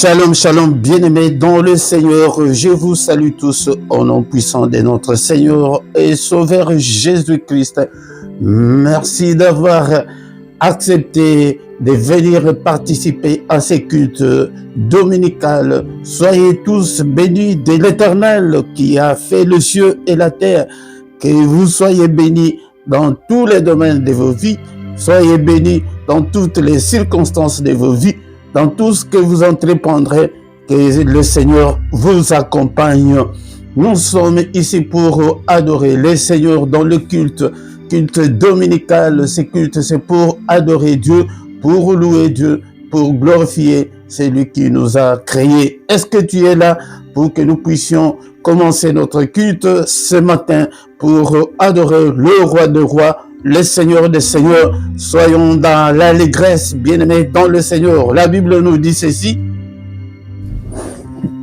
Shalom, shalom, bien-aimés dans le Seigneur. Je vous salue tous au nom puissant de notre Seigneur et Sauveur Jésus-Christ. Merci d'avoir accepté de venir participer à ces cultes dominicales. Soyez tous bénis de l'Éternel qui a fait le ciel et la terre. Que vous soyez bénis dans tous les domaines de vos vies. Soyez bénis dans toutes les circonstances de vos vies. Dans tout ce que vous entreprendrez, que le Seigneur vous accompagne. Nous sommes ici pour adorer le Seigneur dans le culte dominical. Ce culte, c'est pour adorer Dieu, pour louer Dieu, pour glorifier celui qui nous a créés. Est-ce que tu es là pour que nous puissions commencer notre culte ce matin pour adorer le Roi des Rois, le Seigneur des Seigneurs? Soyons dans l'allégresse, bien-aimés dans le Seigneur. La Bible nous dit ceci,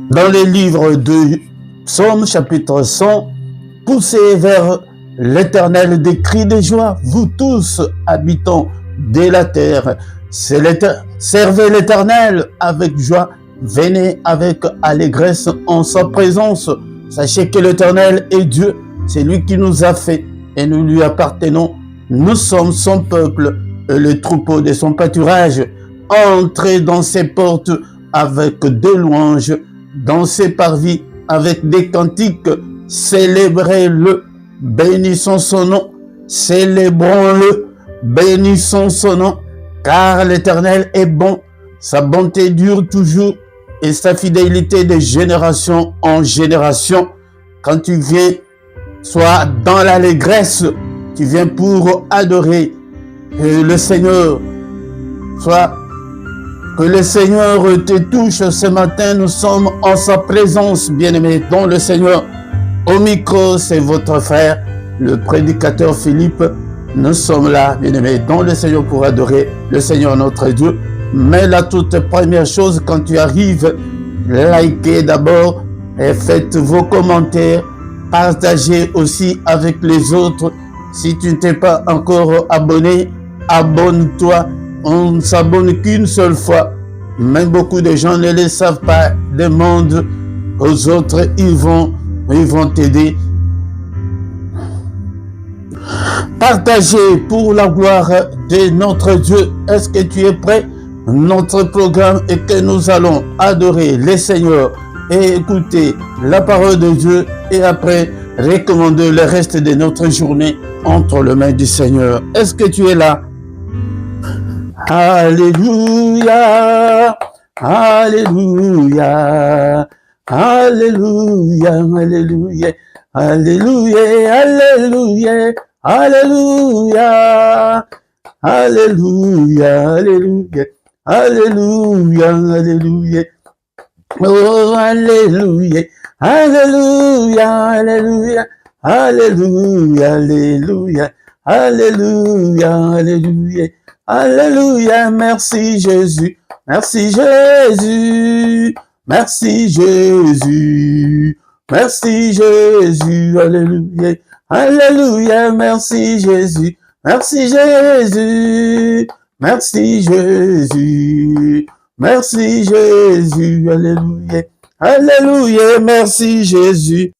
dans le livre de Psaume, chapitre 100, « Poussez vers l'Éternel des cris de joie, vous tous, habitants de la terre. Servez l'Éternel avec joie, venez avec allégresse en sa présence. Sachez que l'Éternel est Dieu, c'est lui qui nous a fait et nous lui appartenons. Nous sommes son peuple et le troupeau de son pâturage. Entrez dans ses portes avec des louanges, dans ses parvis avec des cantiques. Célébrez-le, bénissons son nom. Célébrons-le, bénissons son nom. Car l'Éternel est bon, sa bonté dure toujours et sa fidélité de génération en génération. Quand tu viens, sois dans l'allégresse. Tu viens pour adorer le Seigneur. Soit que le Seigneur te touche ce matin. Nous sommes en sa présence, bien-aimés dans le Seigneur. Au micro, c'est votre frère, le prédicateur Philippe. Nous sommes là, bien-aimés dans le Seigneur, pour adorer le Seigneur notre Dieu. Mais la toute première chose, quand tu arrives, likez d'abord et faites vos commentaires. Partagez aussi avec les autres. Si tu ne t'es pas encore abonné, abonne-toi. On ne s'abonne qu'une seule fois. Même beaucoup de gens ne le savent pas. Demande aux autres, ils vont t'aider. Partagez pour la gloire de notre Dieu. Est-ce que tu es prêt? Notre programme est que nous allons adorer le Seigneur et écouter la parole de Dieu et après recommander le reste de notre journée entre les mains du Seigneur. Est-ce que tu es là? Alléluia, alléluia, alléluia, alléluia, alléluia, alléluia, alléluia, alléluia, alléluia, alléluia, alléluia. Oh, alléluia, alléluia, alléluia, alléluia, alléluia, alléluia, alléluia, alléluia. Merci Jésus, merci Jésus, merci Jésus, merci Jésus, alléluia, alléluia, merci Jésus, merci Jésus, merci Jésus. Merci Jésus, alléluia, alléluia, merci Jésus.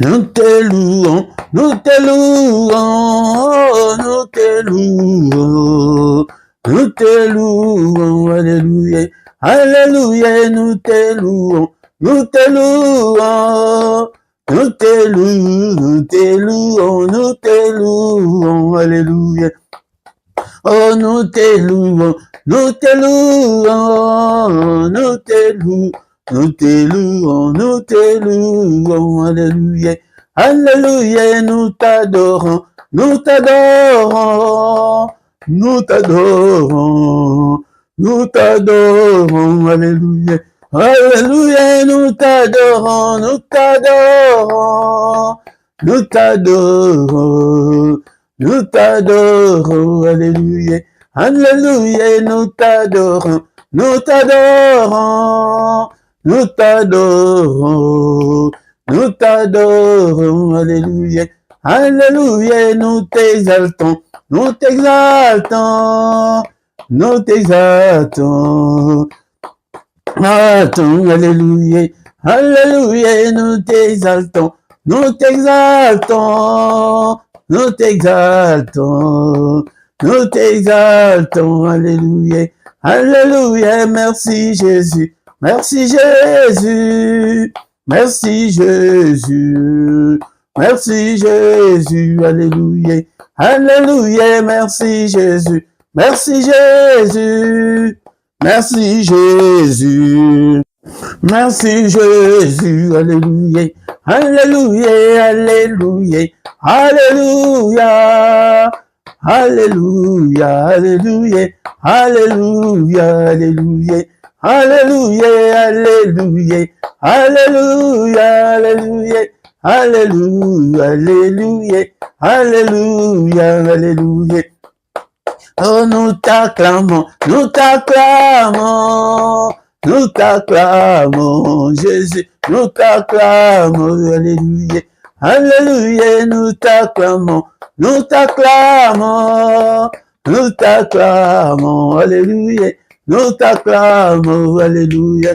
Nous te louons, nous te louons, nous te louons, nous te louons, alléluia, alléluia, nous te louons, nous te louons, nous te louons, nous te louons, nous te louons, alléluia. Oh, nous te louons, nous te louons, nous te louons, nous te louons, nous te louons, alléluia, alléluia, nous t'adorons, nous t'adorons, nous t'adorons, nous t'adorons, alléluia, alléluia, nous t'adorons, nous t'adorons, nous t'adorons. Nous t'adorons, alléluia, alléluia, nous t'adorons, nous t'adorons, nous t'adorons, nous t'adorons, alléluia, alléluia, nous t'exaltons, nous t'exaltons, nous t'exaltons, Alléluia, alléluia, nous t'exaltons, nous t'exaltons, nous t'exaltons, nous t'exaltons, alléluia, alléluia, merci Jésus, merci Jésus, merci Jésus, merci Jésus, alléluia, alléluia, merci Jésus, merci Jésus, merci Jésus, merci Jésus, alléluia, alléluia, alléluia, alléluia, alléluia, alléluia, alléluia, alléluia, alléluia, alléluia, alléluia, alléluia, alléluia, alléluia, alléluia. Oh, nous t'acclamons, nous t'acclamons, nous t'acclamons, Jésus, nous t'acclamons, alléluia, alléluia, nous t'acclamons, nous t'acclamons, nous t'acclamons, alléluia, nous t'acclamons, alléluia.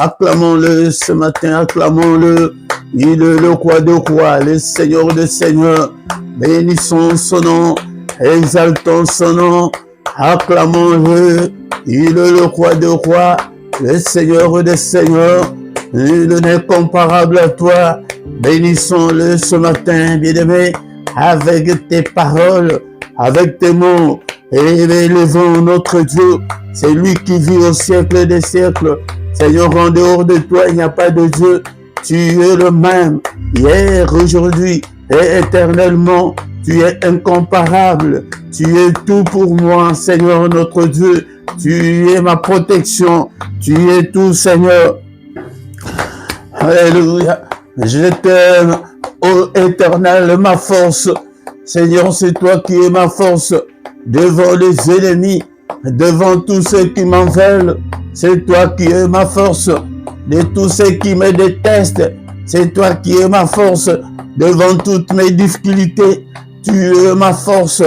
Acclamons-le ce matin, acclamons-le, il est le roi de rois, le Seigneur de seigneurs, bénissons son nom, exaltons son nom, acclamons-le, il est le roi de rois, le Seigneur des seigneurs, il n'est comparable à toi, bénissons-le ce matin, bien-aimé, avec tes paroles, avec tes mots, et élevons notre Dieu, c'est lui qui vit au siècle des siècles. Seigneur, en dehors de toi, il n'y a pas de Dieu, tu es le même, hier, aujourd'hui, et éternellement, tu es incomparable, tu es tout pour moi, Seigneur notre Dieu, tu es ma protection, tu es tout, Seigneur. Alléluia, je t'aime, ô Éternel, ma force. Seigneur, c'est toi qui es ma force devant les ennemis, devant tous ceux qui m'en veulent. C'est toi qui es ma force de tous ceux qui me détestent. C'est toi qui es ma force devant toutes mes difficultés. Tu es ma force.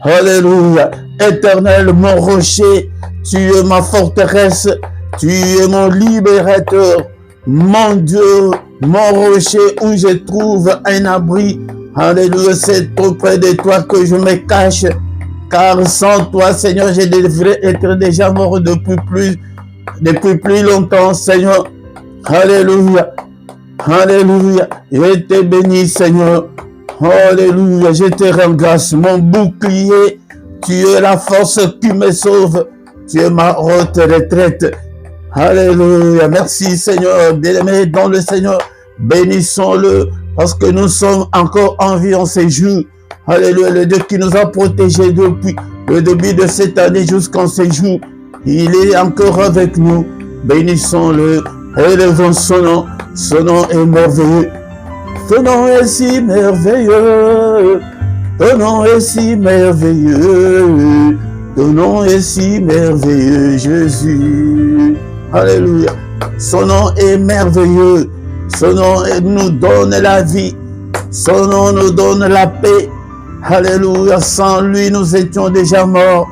Alléluia. Éternel, mon rocher, tu es ma forteresse. Tu es mon libérateur. Mon Dieu, mon rocher où je trouve un abri. Alléluia, c'est auprès de toi que je me cache. Car sans toi, Seigneur, je devrais être déjà mort depuis plus longtemps, Seigneur. Alléluia. Alléluia. Je te bénis, Seigneur. Alléluia. Je te rends grâce, mon bouclier. Tu es la force qui me sauve. Tu es ma haute retraite. Alléluia. Merci, Seigneur. Bien-aimé dans le Seigneur. Bénissons-le parce que nous sommes encore en vie en ces jours. Alléluia. Le Dieu qui nous a protégés depuis le début de cette année jusqu'en ces jours. Il est encore avec nous. Bénissons-le. Élevons son nom. Son nom est merveilleux. Ton nom est si merveilleux. Ton nom est si merveilleux. Ton nom est si merveilleux, Jésus. Alléluia. Son nom est merveilleux. Son nom nous donne la vie. Son nom nous donne la paix. Alléluia. Sans lui, nous étions déjà morts.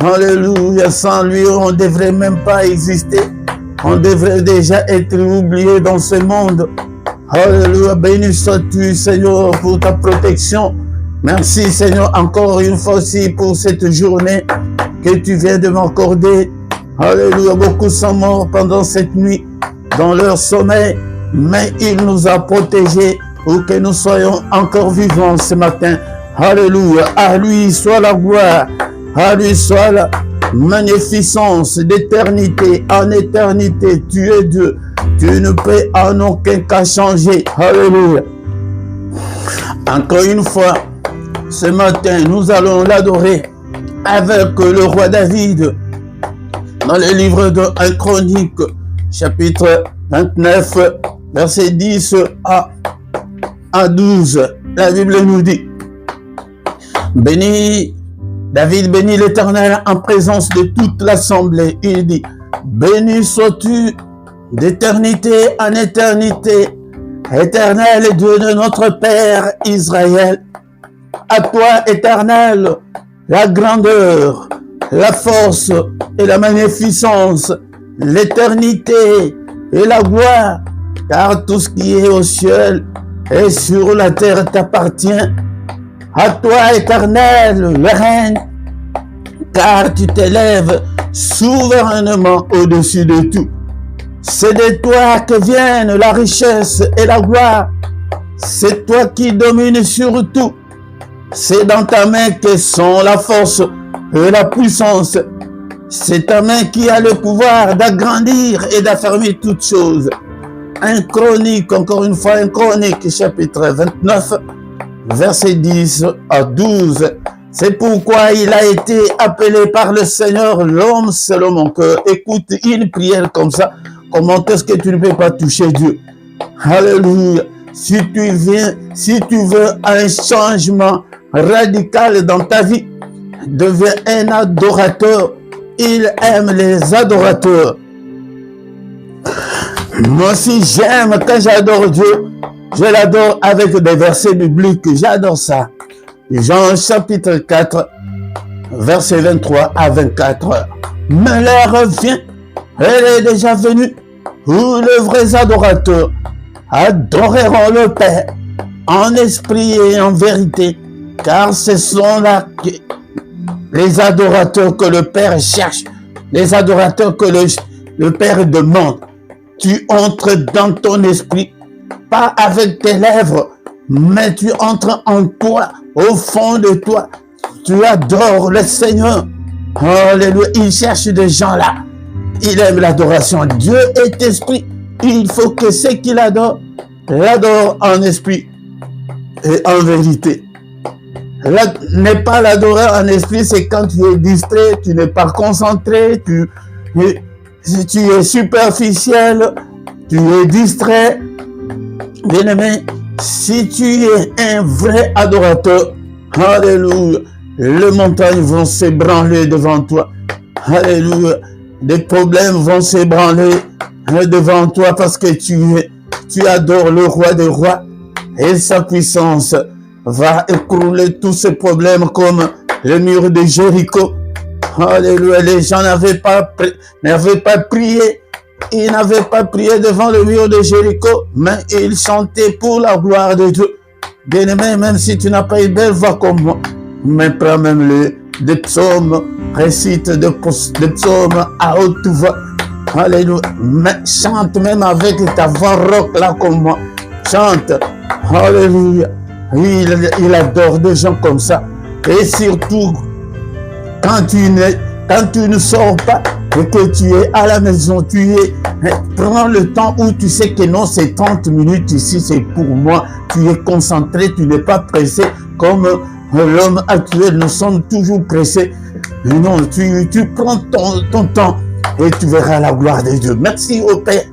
Alléluia. Sans lui, on ne devrait même pas exister. On devrait déjà être oublié dans ce monde. Alléluia. Béni sois-tu, Seigneur, pour ta protection. Merci, Seigneur, encore une fois aussi pour cette journée que tu viens de m'accorder. Alléluia. Beaucoup sont morts pendant cette nuit dans leur sommeil, mais il nous a protégés pour que nous soyons encore vivants ce matin. Alléluia. À lui soit la gloire. À lui soit la magnificence d'éternité en éternité. Tu es Dieu. Tu ne peux en aucun cas changer. Alléluia. Encore une fois, ce matin, nous allons l'adorer avec le roi David dans le livre de 1 Chronique, chapitre 29, verset 10 à 12. La Bible nous dit: David bénit l'Éternel en présence de toute l'assemblée. Il dit: béni sois-tu d'éternité en éternité, Éternel Dieu de notre Père Israël. À toi, Éternel, la grandeur, la force et la magnificence, l'éternité et la gloire, car tout ce qui est au ciel et sur la terre t'appartient. À toi, Éternel, le règne, car tu t'élèves souverainement au-dessus de tout. C'est de toi que viennent la richesse et la gloire. C'est toi qui domines sur tout. C'est dans ta main que sont la force et la puissance. C'est ta main qui a le pouvoir d'agrandir et d'affermir toutes choses. Un Chronique, encore une fois, un Chronique, chapitre 29, verset 10 à 12. C'est pourquoi il a été appelé par le Seigneur l'homme selon mon cœur. Écoute une prière comme ça. Comment est-ce que tu ne peux pas toucher Dieu? Alléluia. Si tu veux un changement radical dans ta vie, deviens un adorateur. Il aime les adorateurs. Moi aussi, j'aime quand j'adore Dieu. Je l'adore avec des versets bibliques. J'adore ça. Jean chapitre 4, verset 23 à 24. Mais l'heure vient, elle est déjà venue, où les vrais adorateurs adoreront le Père en esprit et en vérité, car ce sont là les adorateurs que le Père cherche, les adorateurs que le Père demande. Tu entres dans ton esprit, pas avec tes lèvres, mais tu entres en toi, au fond de toi. Tu adores le Seigneur. Alléluia. Il cherche des gens là. Il aime l'adoration. Dieu est esprit. Il faut que ceux qui l'adorent, l'adorent en esprit et en vérité. N'est pas l'adorer en esprit, c'est quand tu es distrait, tu n'es pas concentré, tu es superficiel, tu es distrait. Bien-aimé, si tu es un vrai adorateur, alléluia, les montagnes vont s'ébranler devant toi. Alléluia, des problèmes vont s'ébranler devant toi parce que tu adores le roi des rois et sa puissance va écrouler tous ces problèmes comme le mur de Jéricho. Alléluia, les gens n'avaient pas prié. Ils n'avaient pas prié devant le mur de Jéricho, mais ils chantaient pour la gloire de Dieu. Bien-aimé, même si tu n'as pas une belle voix comme moi, mais prends même des psaumes, récite des psaumes à haute voix. Alléluia. Mais chante même avec ta voix rock là comme moi. Chante. Alléluia. Il adore des gens comme ça. Et surtout, quand tu ne sors pas et que tu es à la maison, prends le temps où tu sais que non, c'est 30 minutes ici, c'est pour moi. Tu es concentré, tu n'es pas pressé comme l'homme actuel. Nous sommes toujours pressés. Non, tu prends ton temps et tu verras la gloire de Dieu. Merci au Père.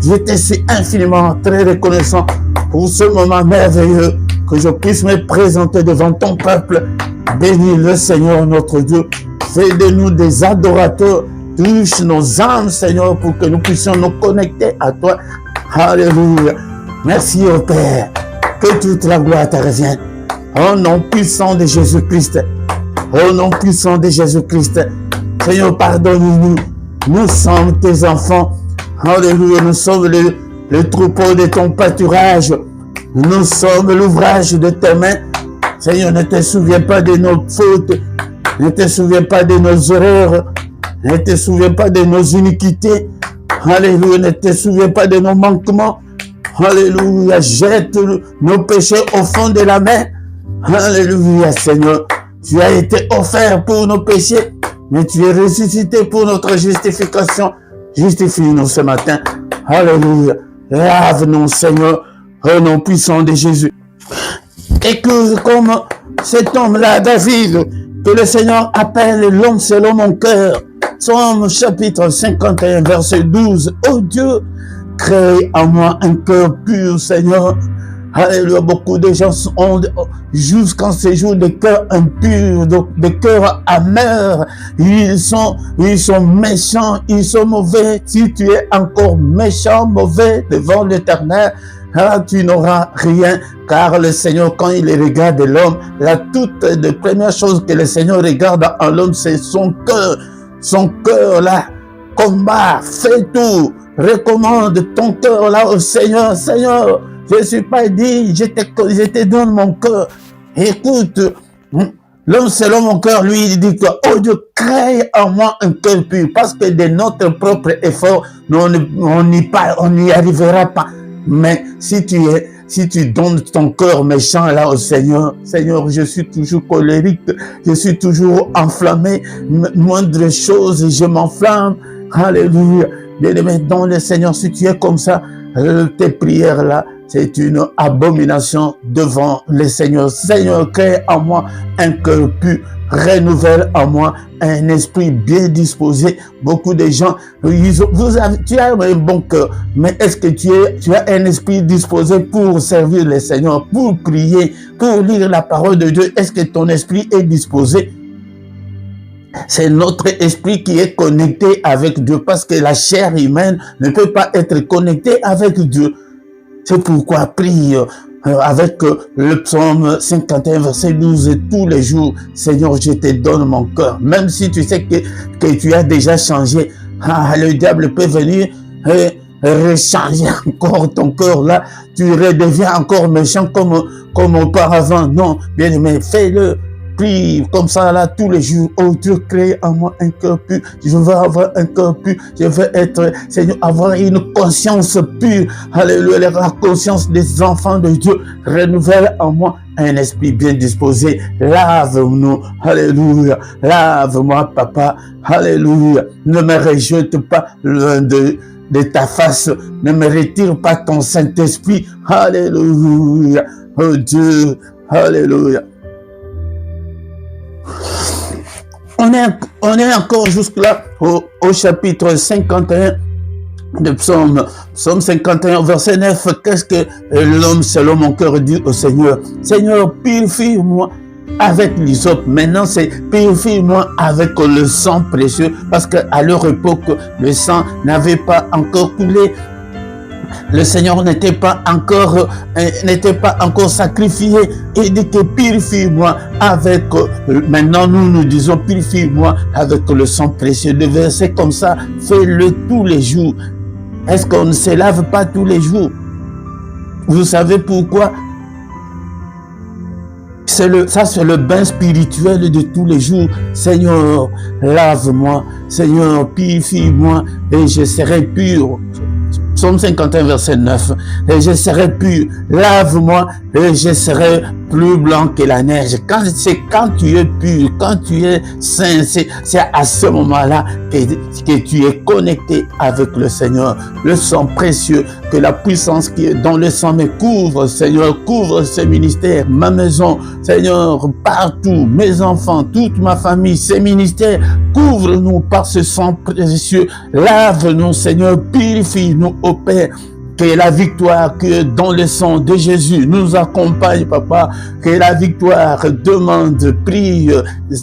Je te suis infiniment très reconnaissant pour ce moment merveilleux que je puisse me présenter devant ton peuple. Bénis le Seigneur notre Dieu. Fais de nous des adorateurs. Touche nos âmes, Seigneur, pour que nous puissions nous connecter à toi. Alléluia. Merci au Père. Que toute la gloire te revienne. Au nom puissant de Jésus-Christ. Au nom puissant de Jésus-Christ. Seigneur, pardonne-nous. Nous sommes tes enfants. Alléluia. Nous sommes le troupeau de ton pâturage. Nous sommes l'ouvrage de tes mains. Seigneur, ne te souviens pas de nos fautes. Ne te souviens pas de nos erreurs. Ne te souviens pas de nos iniquités. Alléluia. Ne te souviens pas de nos manquements. Alléluia. Jette nos péchés au fond de la mer. Alléluia, Seigneur. Tu as été offert pour nos péchés, mais tu es ressuscité pour notre justification. Justifie-nous ce matin. Alléluia. Lave-nous, Seigneur, au nom puissant de Jésus. Et que comme cet homme-là, David, que le Seigneur appelle l'homme selon mon cœur. Psaume chapitre 51, verset 12. Oh Dieu, crée en moi un cœur pur, Seigneur. Alléluia, beaucoup de gens ont jusqu'en ces jours des cœurs impurs, des cœurs amers. Ils sont méchants, ils sont mauvais. Si tu es encore méchant, mauvais devant l'Éternel, tu n'auras rien, car le Seigneur, quand il regarde l'homme, la toute de première chose que le Seigneur regarde en l'homme, c'est son cœur là. combat, fais tout, recommande ton cœur là au Seigneur. Seigneur, je ne suis pas dit, je te donne mon cœur. Écoute, l'homme selon mon cœur, lui, il dit que, oh Dieu, crée en moi un cœur pur, parce que de notre propre effort, on n'y arrivera pas. Mais si tu donnes ton cœur méchant là au Seigneur, Seigneur, je suis toujours colérique, je suis toujours enflammé, moindre chose, je m'enflamme. Alléluia. Bien-aimé, dans le Seigneur, si tu es comme ça, tes prières là, c'est une abomination devant le Seigneur. Seigneur, crée en moi un cœur pur, renouvelle en moi un esprit bien disposé. Beaucoup de gens, tu as un bon cœur, mais est-ce que tu as un esprit disposé pour servir le Seigneur, pour prier, pour lire la parole de Dieu? Est-ce que ton esprit est disposé? C'est notre esprit qui est connecté avec Dieu, parce que la chair humaine ne peut pas être connectée avec Dieu. C'est pourquoi prie avec le psaume 51, verset 12, tous les jours, Seigneur, je te donne mon cœur. Même si tu sais que tu as déjà changé, le diable peut venir rechanger encore ton cœur là, tu redeviens encore méchant comme auparavant. Non, bien aimé, fais-le. Prie comme ça là tous les jours. Oh Dieu, crée en moi un cœur pur. Je veux avoir un cœur pur. Je veux être, Seigneur, avoir une conscience pure. Alléluia, la conscience des enfants de Dieu. Renouvelle en moi un esprit bien disposé. Lave-nous. Alléluia. Lave-moi, papa. Alléluia. Ne me rejette pas loin de ta face. Ne me retire pas ton Saint-Esprit. Alléluia. Oh Dieu. Alléluia. On est encore jusque-là au chapitre 51 de Psaume 51, verset 9. Qu'est-ce que l'homme selon mon cœur dit au Seigneur? Seigneur, purifie-moi avec l'hysope. Maintenant, c'est purifie-moi avec le sang précieux, parce qu'à leur époque, le sang n'avait pas encore coulé. Le Seigneur n'était pas encore sacrifié. Il dit que purifie-moi avec, maintenant nous disons purifie-moi avec le sang précieux. De versets comme ça, fais-le tous les jours. Est-ce qu'on ne se lave pas tous les jours? Vous savez pourquoi? Ça c'est le bain spirituel de tous les jours. Seigneur, lave-moi. Seigneur, purifie-moi et je serai pur. Psaume 51, verset 9. Et je serai pur. Lave-moi et je serai plus blanc que la neige. Quand tu es pur, quand tu es saint, c'est à ce moment-là que tu es connecté avec le Seigneur. Le sang précieux, que la puissance qui est dans le sang me couvre, Seigneur, couvre ce ministère, ma maison, Seigneur, partout, mes enfants, toute ma famille, ces ministères, couvre-nous par ce sang précieux. Lave-nous, Seigneur, purifie-nous, ô Père. Que la victoire que dans le sang de Jésus nous accompagne, papa. Que la victoire prie,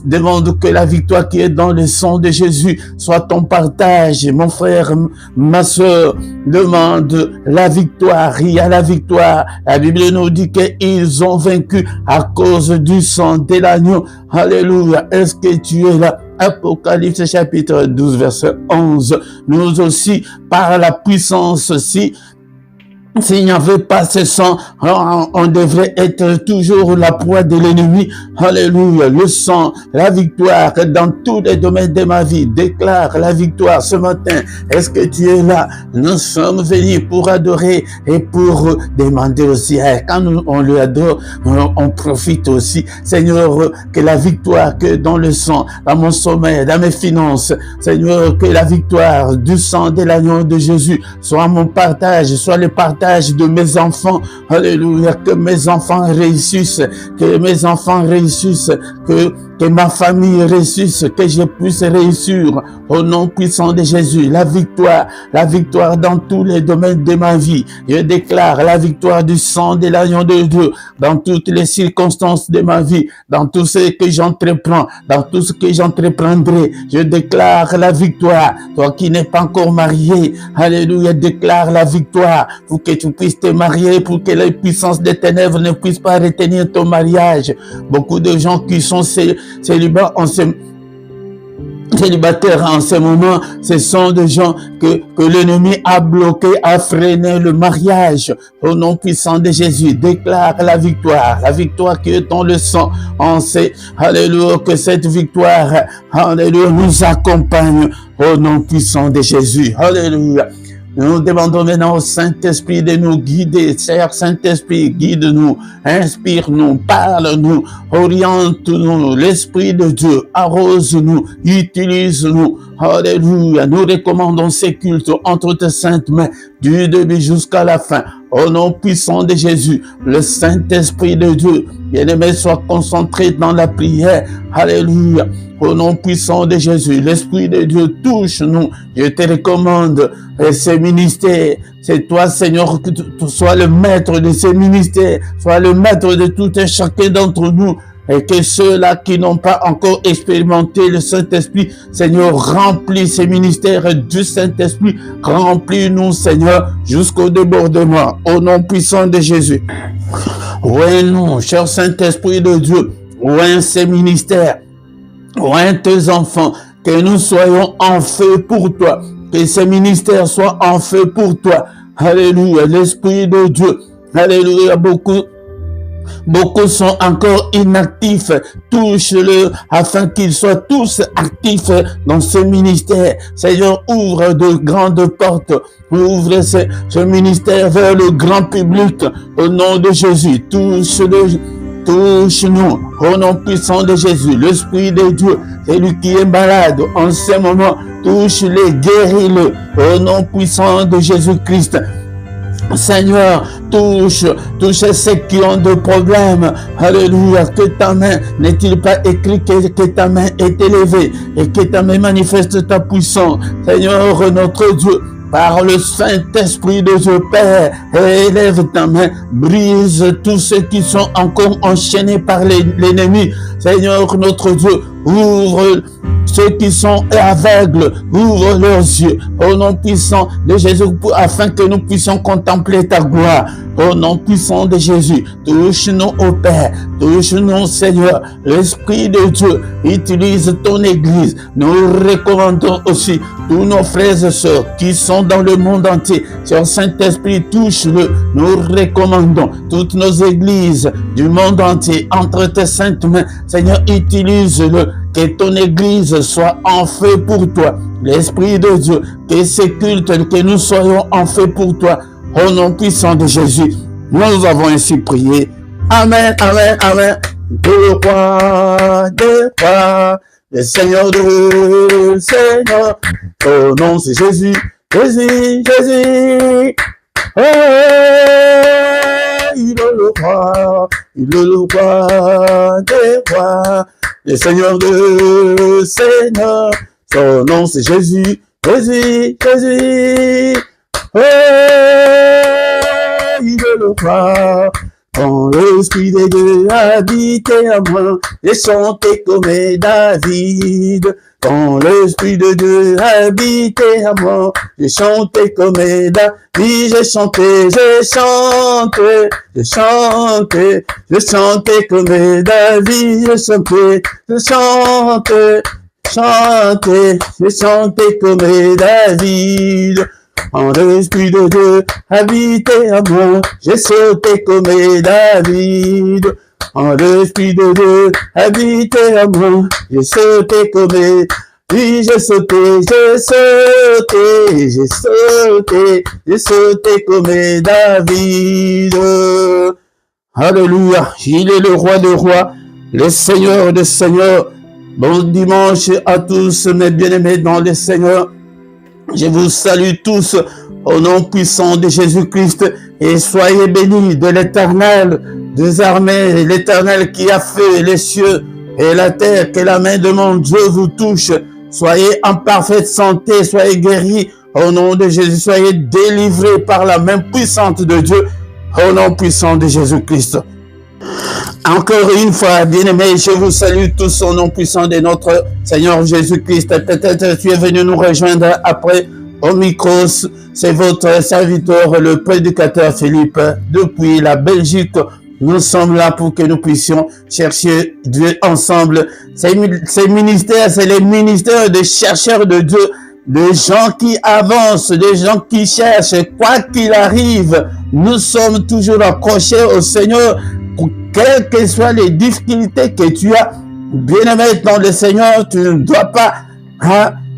demande que la victoire qui est dans le sang de Jésus soit ton partage. Mon frère, ma soeur, demande la victoire. Il y a la victoire. La Bible nous dit qu'ils ont vaincu à cause du sang de l'agneau. Alléluia. Est-ce que tu es là? Apocalypse chapitre 12, verset 11. Nous aussi, par la puissance aussi, s'il n'y avait pas ce sang, on devrait être toujours la proie de l'ennemi. Alléluia. Le sang, la victoire dans tous les domaines de ma vie. Déclare la victoire ce matin. Est-ce que tu es là? Nous sommes venus pour adorer et pour demander aussi. Quand on lui adore, on profite aussi. Seigneur, que la victoire que dans le sang, dans mon sommeil, dans mes finances, Seigneur, que la victoire du sang de l'agneau de Jésus soit mon partage, soit le partage de mes enfants. Alléluia. Que mes enfants réussissent, que mes enfants réussissent, que ma famille réussisse, que je puisse réussir au nom puissant de Jésus. La victoire dans tous les domaines de ma vie. Je déclare la victoire du sang de l'agneau de Dieu dans toutes les circonstances de ma vie, dans tout ce que j'entreprends, dans tout ce que j'entreprendrai. Je déclare la victoire. Toi qui n'es pas encore marié, alléluia, déclare la victoire pour que tu puisses te marier, pour que les puissances des ténèbres ne puissent pas retenir ton mariage. Beaucoup de gens qui sont célibats, célibataires en ce moment, ce sont des gens que l'ennemi a bloqué, a freiné le mariage. Au nom puissant de Jésus, déclare la victoire qui est dans le sang. On sait, alléluia, que cette victoire, alléluia, nous accompagne au nom puissant de Jésus. Alléluia. Nous demandons maintenant au Saint-Esprit de nous guider. Cher Saint-Esprit, guide-nous, inspire-nous, parle-nous, oriente-nous. L'Esprit de Dieu, arrose-nous, utilise-nous. Alléluia. Nous recommandons ces cultes entre tes saintes mains, du début jusqu'à la fin. Au nom puissant de Jésus, le Saint-Esprit de Dieu, bien-aimé, soit concentré dans la prière. Alléluia. Au nom puissant de Jésus, l'Esprit de Dieu, touche-nous. Je te recommande ces ministères. C'est toi, Seigneur, que tu sois le maître de ces ministères. Sois le maître de tout et chacun d'entre nous. Et que ceux-là qui n'ont pas encore expérimenté le Saint-Esprit, Seigneur, remplis ces ministères du Saint-Esprit. Remplis-nous, Seigneur, jusqu'au débordement. Au nom puissant de Jésus. Oui, non, cher Saint-Esprit de Dieu. Oui, ces ministères. Ouais, tes enfants, que nous soyons en feu pour toi, que ces ministères soient en feu pour toi. Alléluia, l'Esprit de Dieu. Alléluia, beaucoup sont encore inactifs. Touche-le afin qu'ils soient tous actifs dans ce ministère. Seigneur, ouvre de grandes portes. Ouvre ce ministère vers le grand public. Au nom de Jésus, touche-nous, au nom puissant de Jésus, l'Esprit de Dieu, celui qui est malade en ce moment, touche-les, guéris-le, au nom puissant de Jésus-Christ. Seigneur, touche ceux qui ont des problèmes. Alléluia, que ta main, n'est-il pas écrit que ta main est élevée et que ta main manifeste ta puissance. Seigneur, notre Dieu, par le Saint-Esprit de Dieu, Père, élève ta main, brise tous ceux qui sont encore enchaînés par l'ennemi. Seigneur, notre Dieu, ouvre ceux qui sont aveugles, ouvre leurs yeux, au nom puissant de Jésus, afin que nous puissions contempler ta gloire. Au nom puissant de Jésus, touche-nous au Père, touche-nous, Seigneur, l'Esprit de Dieu, utilise ton Église. Nous recommandons aussi tous nos frères et sœurs qui sont dans le monde entier. Seigneur Saint-Esprit, touche-le. Nous recommandons toutes nos églises du monde entier entre tes saintes mains. Seigneur, utilise-le. Que ton Église soit en feu pour toi. L'Esprit de Dieu, que ces cultes, que nous soyons en feu pour toi. Au nom puissant de Jésus, nous avons ainsi prié. Amen, amen, amen. Le roi des rois, le Seigneur de Seigneur. Ton nom c'est Jésus, Jésus, Jésus. Oh, il est le roi des rois, le Seigneur de Seigneur. Son nom c'est Jésus, Jésus, Jésus. Oh, il est le roi. Quand l'Esprit de Dieu habitait à moi, j'ai chanté comme David. Quand l'Esprit de Dieu habitait à moi, j'ai chanté comme David. J'ai chanté comme David. J'ai chanté comme David. Quand l'Esprit de Dieu habitait à moi, j'ai sauté comme David. Quand l'Esprit de Dieu habitait à moi, j'ai sauté comme David. Oui, j'ai sauté comme David. Alléluia, il est le roi des rois, le Seigneur des seigneurs. Bon dimanche à tous mes bien-aimés dans le Seigneur. Je vous salue tous au nom puissant de Jésus-Christ et soyez bénis de l'Éternel des armées, l'Éternel qui a fait les cieux et la terre, que la main de mon Dieu vous touche. Soyez en parfaite santé, soyez guéris au nom de Jésus, soyez délivrés par la main puissante de Dieu au nom puissant de Jésus-Christ. Encore une fois, bien-aimés, je vous salue tous au nom puissant de notre Seigneur Jésus-Christ. Peut-être tu es venu nous rejoindre après au micro. C'est votre serviteur, le prédicateur Philippe, depuis la Belgique. nous sommes là pour que nous puissions chercher Dieu ensemble. Ces ministères, c'est les ministères de chercheurs de Dieu, des gens qui avancent, des gens qui cherchent, quoi qu'il arrive. Nous sommes toujours accrochés au Seigneur, quelles que soient les difficultés que tu as. Bien-aimé dans le Seigneur, tu ne dois pas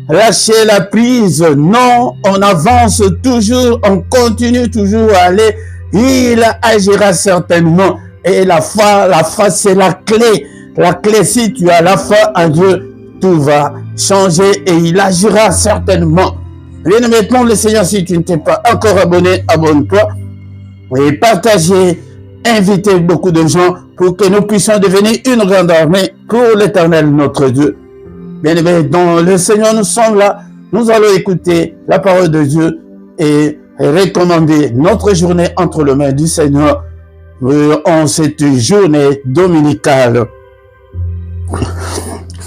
lâcher la prise. Non, on avance toujours, on continue toujours à aller. Il agira certainement. Et la foi, c'est la clé. La clé, si tu as la foi en Dieu, tout va changer et il agira certainement. Bien maintenant, le Seigneur, si tu ne t'es pas encore abonné, abonne-toi et partagez, invitez beaucoup de gens pour que nous puissions devenir une grande armée pour l'Éternel, notre Dieu. Bien aimé, dans le Seigneur, nous sommes là. Nous allons écouter la parole de Dieu et recommander notre journée entre les mains du Seigneur en cette journée dominicale.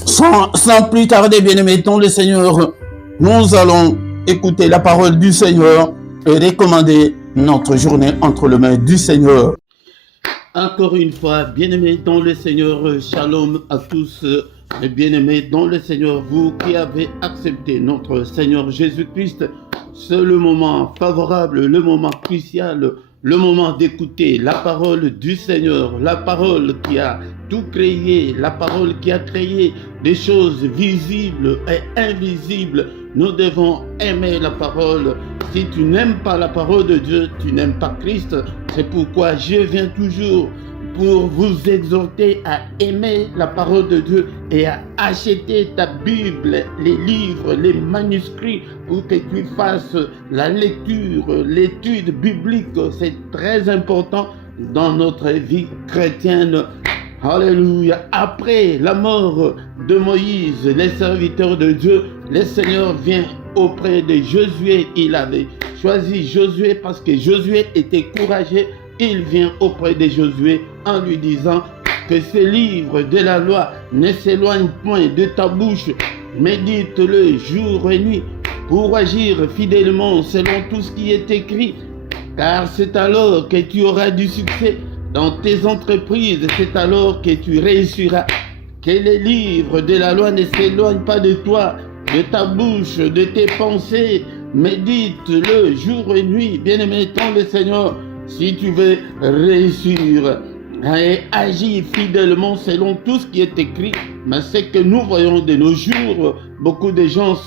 Sans plus tarder, bien-aimés, dans le Seigneur, nous allons écouter la parole du Seigneur et recommander notre journée entre les mains du Seigneur. Encore une fois, bien-aimés dans le Seigneur, shalom à tous, bien-aimés dans le Seigneur, vous qui avez accepté notre Seigneur Jésus-Christ, c'est le moment favorable, le moment crucial, le moment d'écouter la parole du Seigneur, la parole qui a tout créé, la parole qui a créé des choses visibles et invisibles. Nous devons aimer la parole. Si tu n'aimes pas la parole de Dieu, tu n'aimes pas Christ. C'est pourquoi je viens toujours pour vous exhorter à aimer la parole de Dieu et à acheter ta Bible, les livres, les manuscrits pour que tu fasses la lecture, l'étude biblique. C'est très important dans notre vie chrétienne. Alléluia. Après la mort de Moïse, les serviteurs de Dieu, le Seigneur vient auprès de Josué. Il avait choisi Josué parce que Josué était courageux. Il vient auprès de Josué en lui disant que ce livre de la loi ne s'éloigne point de ta bouche. Médite-le jour et nuit pour agir fidèlement selon tout ce qui est écrit. Car c'est alors que tu auras du succès dans tes entreprises, c'est alors que tu réussiras. Que les livres de la loi ne s'éloignent pas de toi, de ta bouche, de tes pensées. Médite-le jour et nuit, bien-aimé dans le Seigneur. Si tu veux réussir et agir fidèlement selon tout ce qui est écrit, mais c'est que nous voyons de nos jours, beaucoup de gens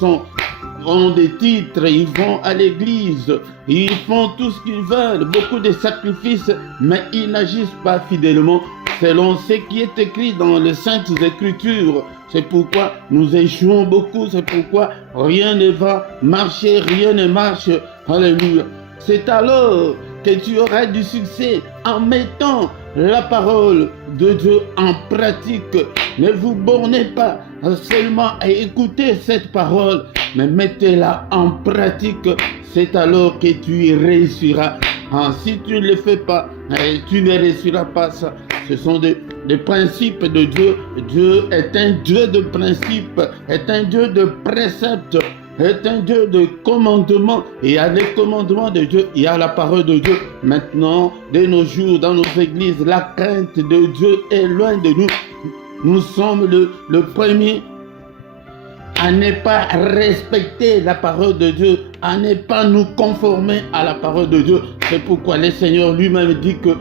ont des titres, ils vont à l'église, ils font tout ce qu'ils veulent, beaucoup de sacrifices, mais ils n'agissent pas fidèlement selon ce qui est écrit dans les Saintes Écritures. C'est pourquoi nous échouons beaucoup, c'est pourquoi rien ne va marcher, rien ne marche. Alléluia. C'est alors que tu auras du succès en mettant la parole de Dieu en pratique. Ne vous bornez pas seulement à écouter cette parole, mais mettez-la en pratique. C'est alors que tu réussiras. Si tu ne le fais pas, tu ne réussiras pas ça. Ce sont des principes de Dieu. Dieu est un Dieu de principes, est un Dieu de préceptes, est un Dieu de commandements. Et il y a les commandements de Dieu, il y a la parole de Dieu. Maintenant, de nos jours, dans nos églises, la crainte de Dieu est loin de nous. Nous sommes le premier à ne pas respecter la parole de Dieu, à ne pas nous conformer à la parole de Dieu. C'est pourquoi le Seigneur lui-même dit que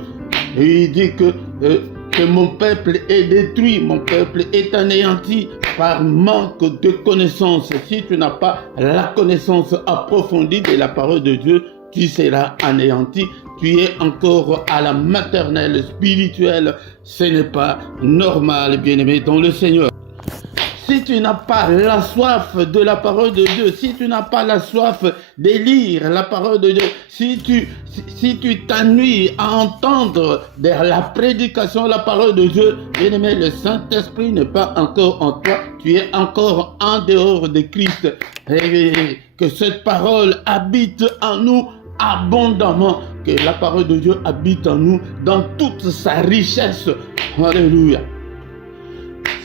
mon peuple est détruit, mon peuple est anéanti par manque de connaissance. Si tu n'as pas la connaissance approfondie de la parole de Dieu, tu seras anéanti. Tu es encore à la maternelle spirituelle. Ce n'est pas normal, bien-aimé dans le Seigneur. Si tu n'as pas la soif de la parole de Dieu, si tu n'as pas la soif de lire la parole de Dieu, si tu t'ennuies à entendre la prédication de la parole de Dieu, bien aimé, le Saint-Esprit n'est pas encore en toi, tu es encore en dehors de Christ. Et que cette parole habite en nous abondamment, que la parole de Dieu habite en nous dans toute sa richesse. Alléluia.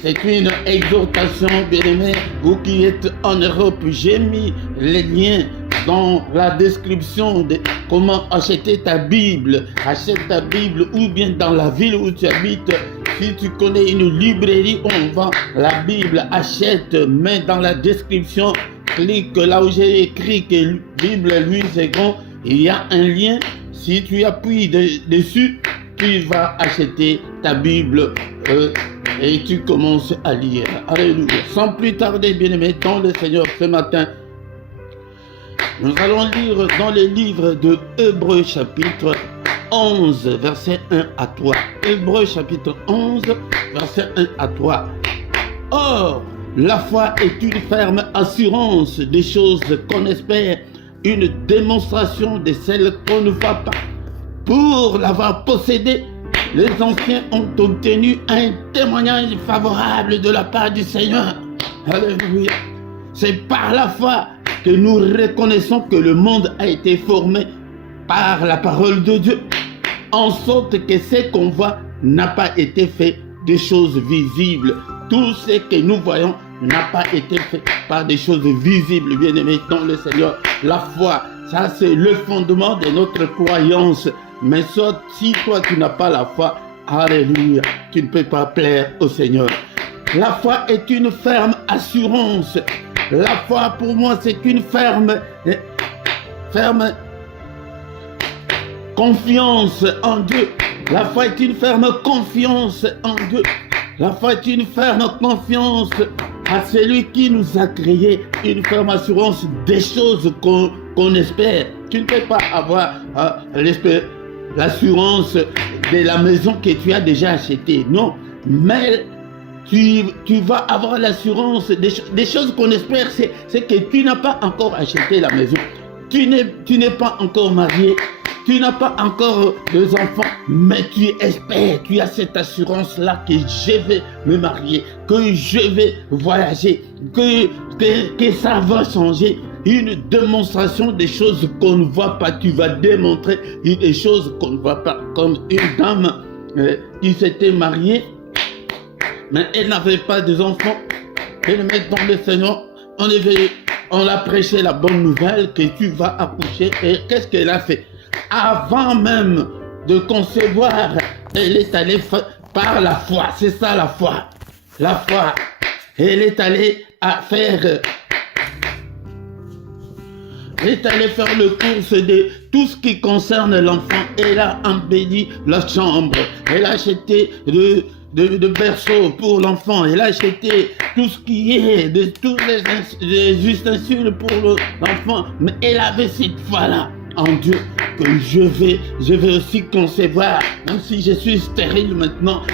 C'est une exhortation, bien-aimés, vous qui êtes en Europe, j'ai mis les liens dans la description de comment acheter ta Bible. Achète ta Bible ou bien dans la ville où tu habites. Si tu connais une librairie où on vend la Bible, achète, mets dans la description, clique là où j'ai écrit que Bible Louis II, il y a un lien. Si tu appuies dessus, tu vas acheter ta Bible et tu commences à lire. Alléluia. Sans plus tarder, bien-aimés, dans le Seigneur, ce matin, nous allons lire dans le livre de Hébreux chapitre 11, verset 1 à 3. Hébreux chapitre 11, verset 1 à 3. Or, la foi est une ferme assurance des choses qu'on espère, une démonstration de celles qu'on ne voit pas. Pour l'avoir possédée, les anciens ont obtenu un témoignage favorable de la part du Seigneur. Alléluia. C'est par la foi que nous reconnaissons que le monde a été formé par la parole de Dieu, en sorte que ce qu'on voit n'a pas été fait de choses visibles. Tout ce que nous voyons n'a pas été fait par des choses visibles, bien-aimés dans le Seigneur. La foi, ça c'est le fondement de notre croyance. Mais soit si toi tu n'as pas la foi, alléluia, tu ne peux pas plaire au Seigneur. La foi est une ferme assurance. La foi pour moi c'est une ferme confiance en Dieu. La foi est une ferme confiance en Dieu. La foi est une ferme confiance à celui qui nous a créé, une ferme assurance des choses qu'on espère. Tu ne peux pas avoir l'assurance de la maison que tu as déjà achetée. Non, mais tu vas avoir l'assurance des choses qu'on espère, c'est que tu n'as pas encore acheté la maison. Tu n'es pas encore marié. Tu n'as pas encore deux enfants, mais tu espères, tu as cette assurance-là que je vais me marier, que je vais voyager, que ça va changer. Une démonstration des choses qu'on ne voit pas. Tu vas démontrer des choses qu'on ne voit pas. Comme une dame qui s'était mariée, mais elle n'avait pas d'enfants. Elle met dans le Seigneur, on a prêché la bonne nouvelle que tu vas accoucher. Et qu'est-ce qu'elle a fait? Avant même de concevoir, elle est allée par la foi. C'est ça la foi. La foi. Elle est allée faire le course de tout ce qui concerne l'enfant. Elle a embelli la chambre. Elle a acheté de berceau pour l'enfant. Elle a acheté tout ce qui est de tous les ustensiles pour l'enfant. Mais elle avait cette foi-là en Dieu, que je vais aussi concevoir, même si je suis stérile maintenant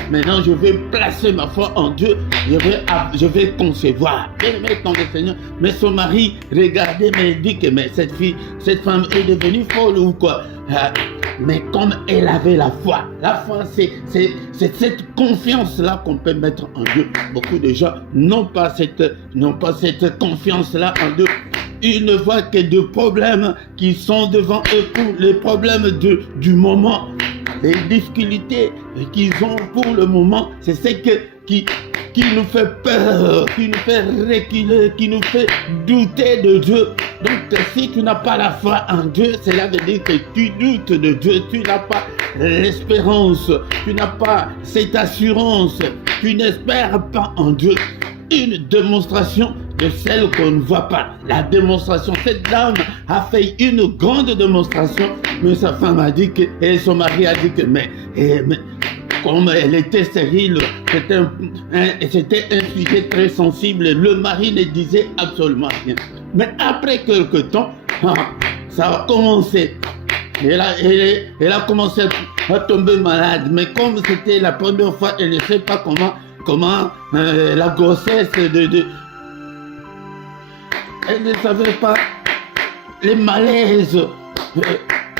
je vais placer ma foi en Dieu, je vais concevoir. Elle met dans le Seigneur. Mais son mari regardait, mais il dit que mais cette femme est devenue folle ou quoi? Mais comme elle avait la foi c'est cette confiance-là qu'on peut mettre en Dieu. Beaucoup de gens n'ont pas cette confiance-là en Dieu. Ils ne voient que des problèmes qui sont devant eux, pour les problèmes du moment. Les difficultés qu'ils ont pour le moment, c'est ce qui nous fait peur, qui nous fait reculer, qui nous fait douter de Dieu. Donc si tu n'as pas la foi en Dieu, cela veut dire que tu doutes de Dieu, tu n'as pas l'espérance, tu n'as pas cette assurance, tu n'espères pas en Dieu. Une démonstration de celle qu'on ne voit pas. La démonstration, cette dame a fait une grande démonstration, mais sa femme a dit que, et son mari a dit que, mais comme elle était stérile, c'était un sujet très sensible, le mari ne disait absolument rien. Mais après quelque temps, ça a commencé. Elle a commencé à tomber malade, mais comme c'était la première fois, elle ne sait pas comment la grossesse elle ne savait pas les malaises,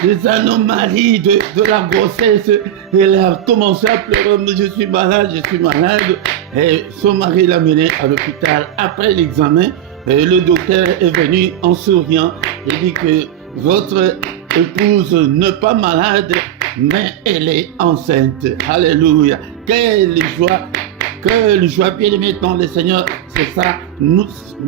les anomalies de la grossesse. Elle a commencé à pleurer, je suis malade. Et son mari l'a menée à l'hôpital. Après l'examen, le docteur est venu en souriant et dit que votre épouse n'est pas malade, mais elle est enceinte. Alléluia. Quelle joie Quelle joie, bien-aimé dans le Seigneur. C'est ça,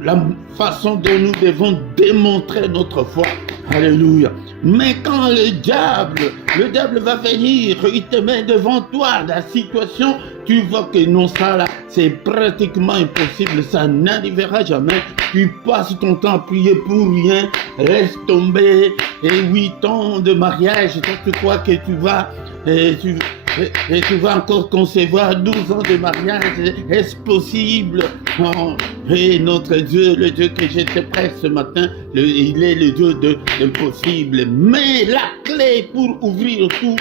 la façon dont nous devons démontrer notre foi. Alléluia. Mais quand le diable va venir, il te met devant toi la situation, tu vois que non, ça là, c'est pratiquement impossible, ça n'arrivera jamais. Tu passes ton temps à prier pour rien, laisse tomber, et 8 ans de mariage, toi tu crois que tu vas, et tu vas encore concevoir 12 ans de mariage, est-ce possible? Oh, et notre Dieu, le Dieu que j'étais prêt ce matin, il est le Dieu de l'impossible. Mais la clé pour ouvrir tout,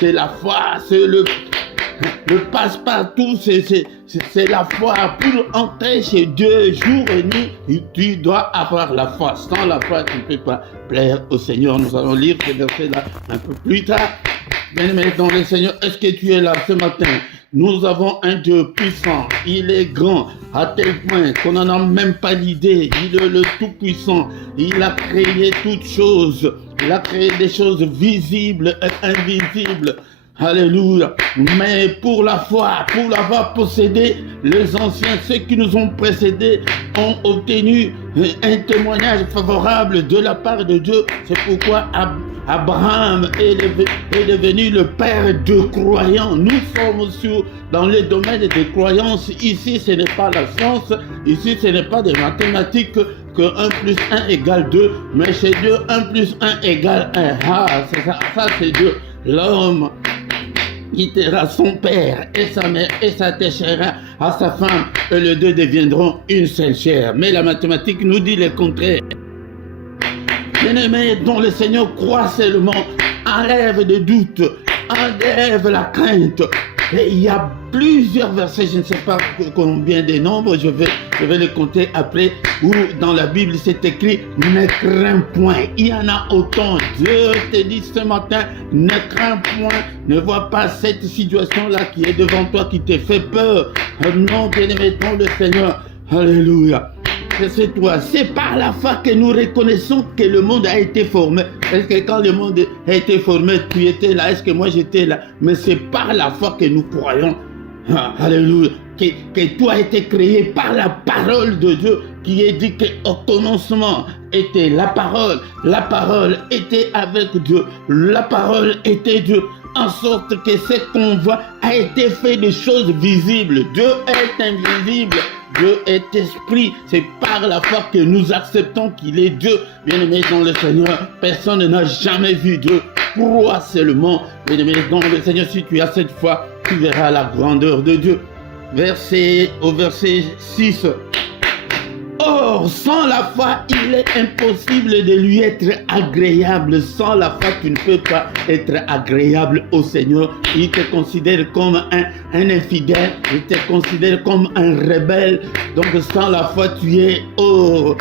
c'est la foi, c'est le passe-partout, c'est la foi. Pour entrer chez Dieu jour et nuit, tu dois avoir la foi. Sans la foi, tu ne peux pas plaire au Seigneur. Nous allons lire ces versets-là un peu plus tard. Bien-aimé dans le Seigneur, est-ce que tu es là ce matin? Nous avons un Dieu puissant, il est grand, à tel point qu'on n'en a même pas l'idée. Il est le Tout-Puissant, il a créé toutes choses, il a créé des choses visibles et invisibles. Alléluia. Mais pour la foi, pour l'avoir possédé, les anciens, ceux qui nous ont précédés, ont obtenu un témoignage favorable de la part de Dieu. C'est pourquoi Abraham est devenu le père de croyants. Nous sommes dans le domaine des croyances. Ici, ce n'est pas la science. Ici, ce n'est pas des mathématiques que 1 plus 1 égale 2. Mais chez Dieu, 1 plus 1 égale 1. Ah, c'est ça, c'est Dieu. L'homme quittera son père et sa mère et s'attachera à sa femme et les deux deviendront une seule chair. Mais la mathématique nous dit le contraire. Bien-aimé, dont le Seigneur croit seulement, enlève des doutes, enlève la crainte. Et il y a plusieurs versets, je ne sais pas combien de nombres, je vais les compter après, où dans la Bible c'est écrit « Ne crains point ». Il y en a autant. Dieu te dit ce matin « Ne crains point ». Ne vois pas cette situation-là qui est devant toi, qui te fait peur. Non, bien-aimé, dans le Seigneur. Alléluia. C'est toi, c'est par la foi que nous reconnaissons que le monde a été formé. Est-ce que quand le monde a été formé, tu étais là? Est-ce que moi j'étais là? Mais c'est par la foi que nous croyons. Alléluia. Que tout a été créé par la parole de Dieu, qui est dit qu'au commencement était la parole était avec Dieu, la parole était Dieu, en sorte que ce qu'on voit a été fait de choses visibles. Dieu est invisible. Dieu est esprit, c'est par la foi que nous acceptons qu'il est Dieu. Bien-aimé dans le Seigneur, personne n'a jamais vu Dieu. Crois seulement, bien-aimé dans le Seigneur, si tu as cette foi, tu verras la grandeur de Dieu. Au verset 6. Or, sans la foi, il est impossible de lui être agréable. Sans la foi, tu ne peux pas être agréable au Seigneur. Il te considère comme un infidèle. Il te considère comme un rebelle. Donc, sans la foi, tu es hors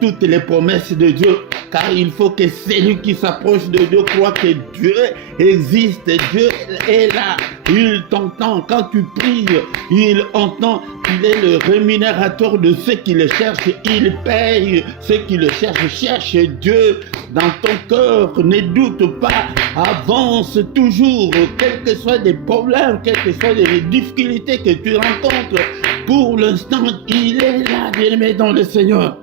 toutes les promesses de Dieu. Car il faut que celui qui s'approche de Dieu croit que Dieu existe. Dieu est là. Il t'entend. Quand tu pries, il entend. Il est le rémunérateur de ceux qui le cherchent. Il paye ceux qui le cherchent. Cherche Dieu dans ton cœur. Ne doute pas. Avance toujours. Quels que soient les problèmes, quelles que soient les difficultés que tu rencontres. Pour l'instant, il est là, bien-aimé dans le Seigneur.